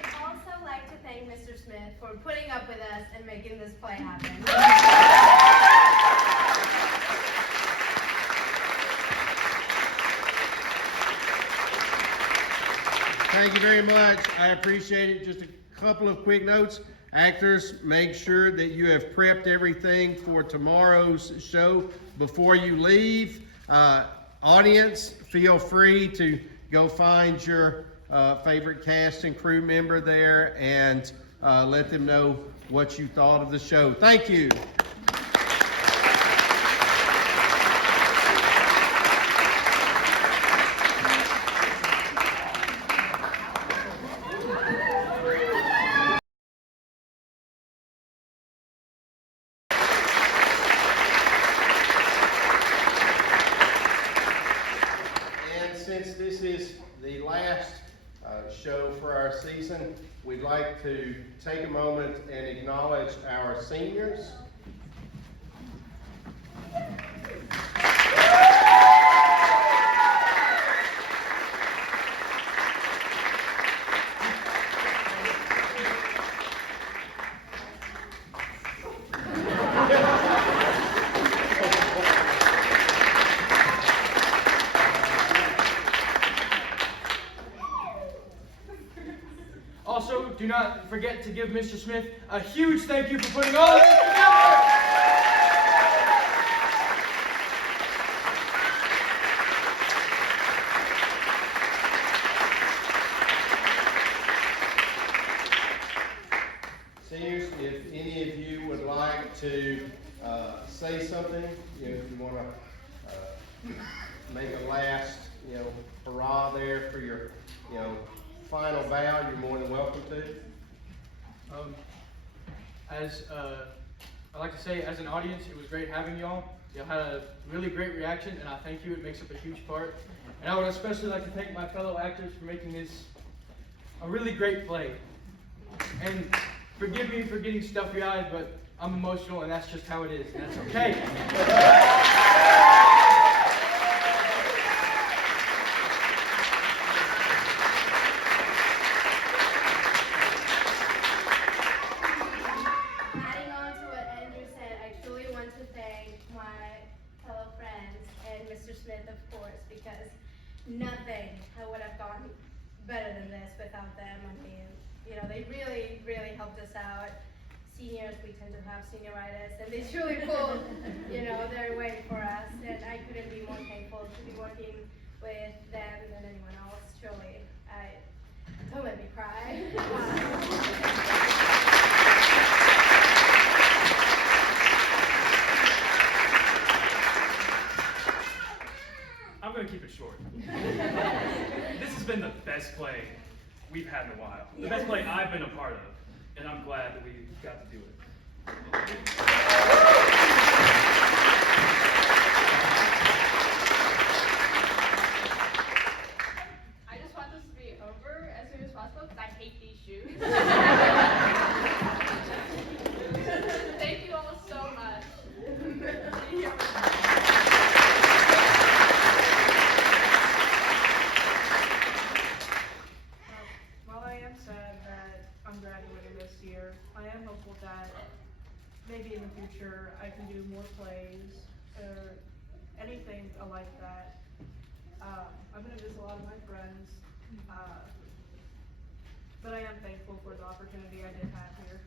I'd also like to thank Mr. Smith for putting up with us and making this play happen. Thank you very much. I appreciate it. Just a couple of quick notes. Actors, make sure that you have prepped everything for tomorrow's show before you leave. Audience, feel free to go find your favorite cast and crew member there and let them know what you thought of the show. Thank you. Since this is the last show for our season, we'd like to take a moment and acknowledge our seniors. Also, do not forget to give Mr. Smith a huge thank you for putting all of this together. Seniors, if any of you would like to say something, if you want to make a last, hurrah there for your, final bow, you're more than welcome to. As I like to say, as an audience, it was great having y'all. had a really great reaction, and I thank you. It makes up a huge part. And I would especially like to thank my fellow actors for making this a really great play. And forgive me for getting stuffy-eyed, but I'm emotional, and that's just how it is, and that's okay. Adding on to what Andrew said, I truly want to thank my fellow friends and Mr. Smith, of course, because nothing would have gone better than this without them. I mean, you know, they really, really helped us out. Seniors, we tend to have senioritis, and they truly pulled, you know, their weight for us, and I couldn't be more thankful to be working with them than anyone else, truly. Don't let me cry. I'm gonna keep it short. This has been the best play we've had in a while. The best play I've been a part of, and I'm glad that we got to do it. I just want this to be over as soon as possible because I hate these shoes. Thank you all so much. While I am sad that I'm graduating this year, I am hopeful that maybe in the future I can do more plays or anything like that. I'm gonna miss a lot of my friends, but I am thankful for the opportunity I did have here.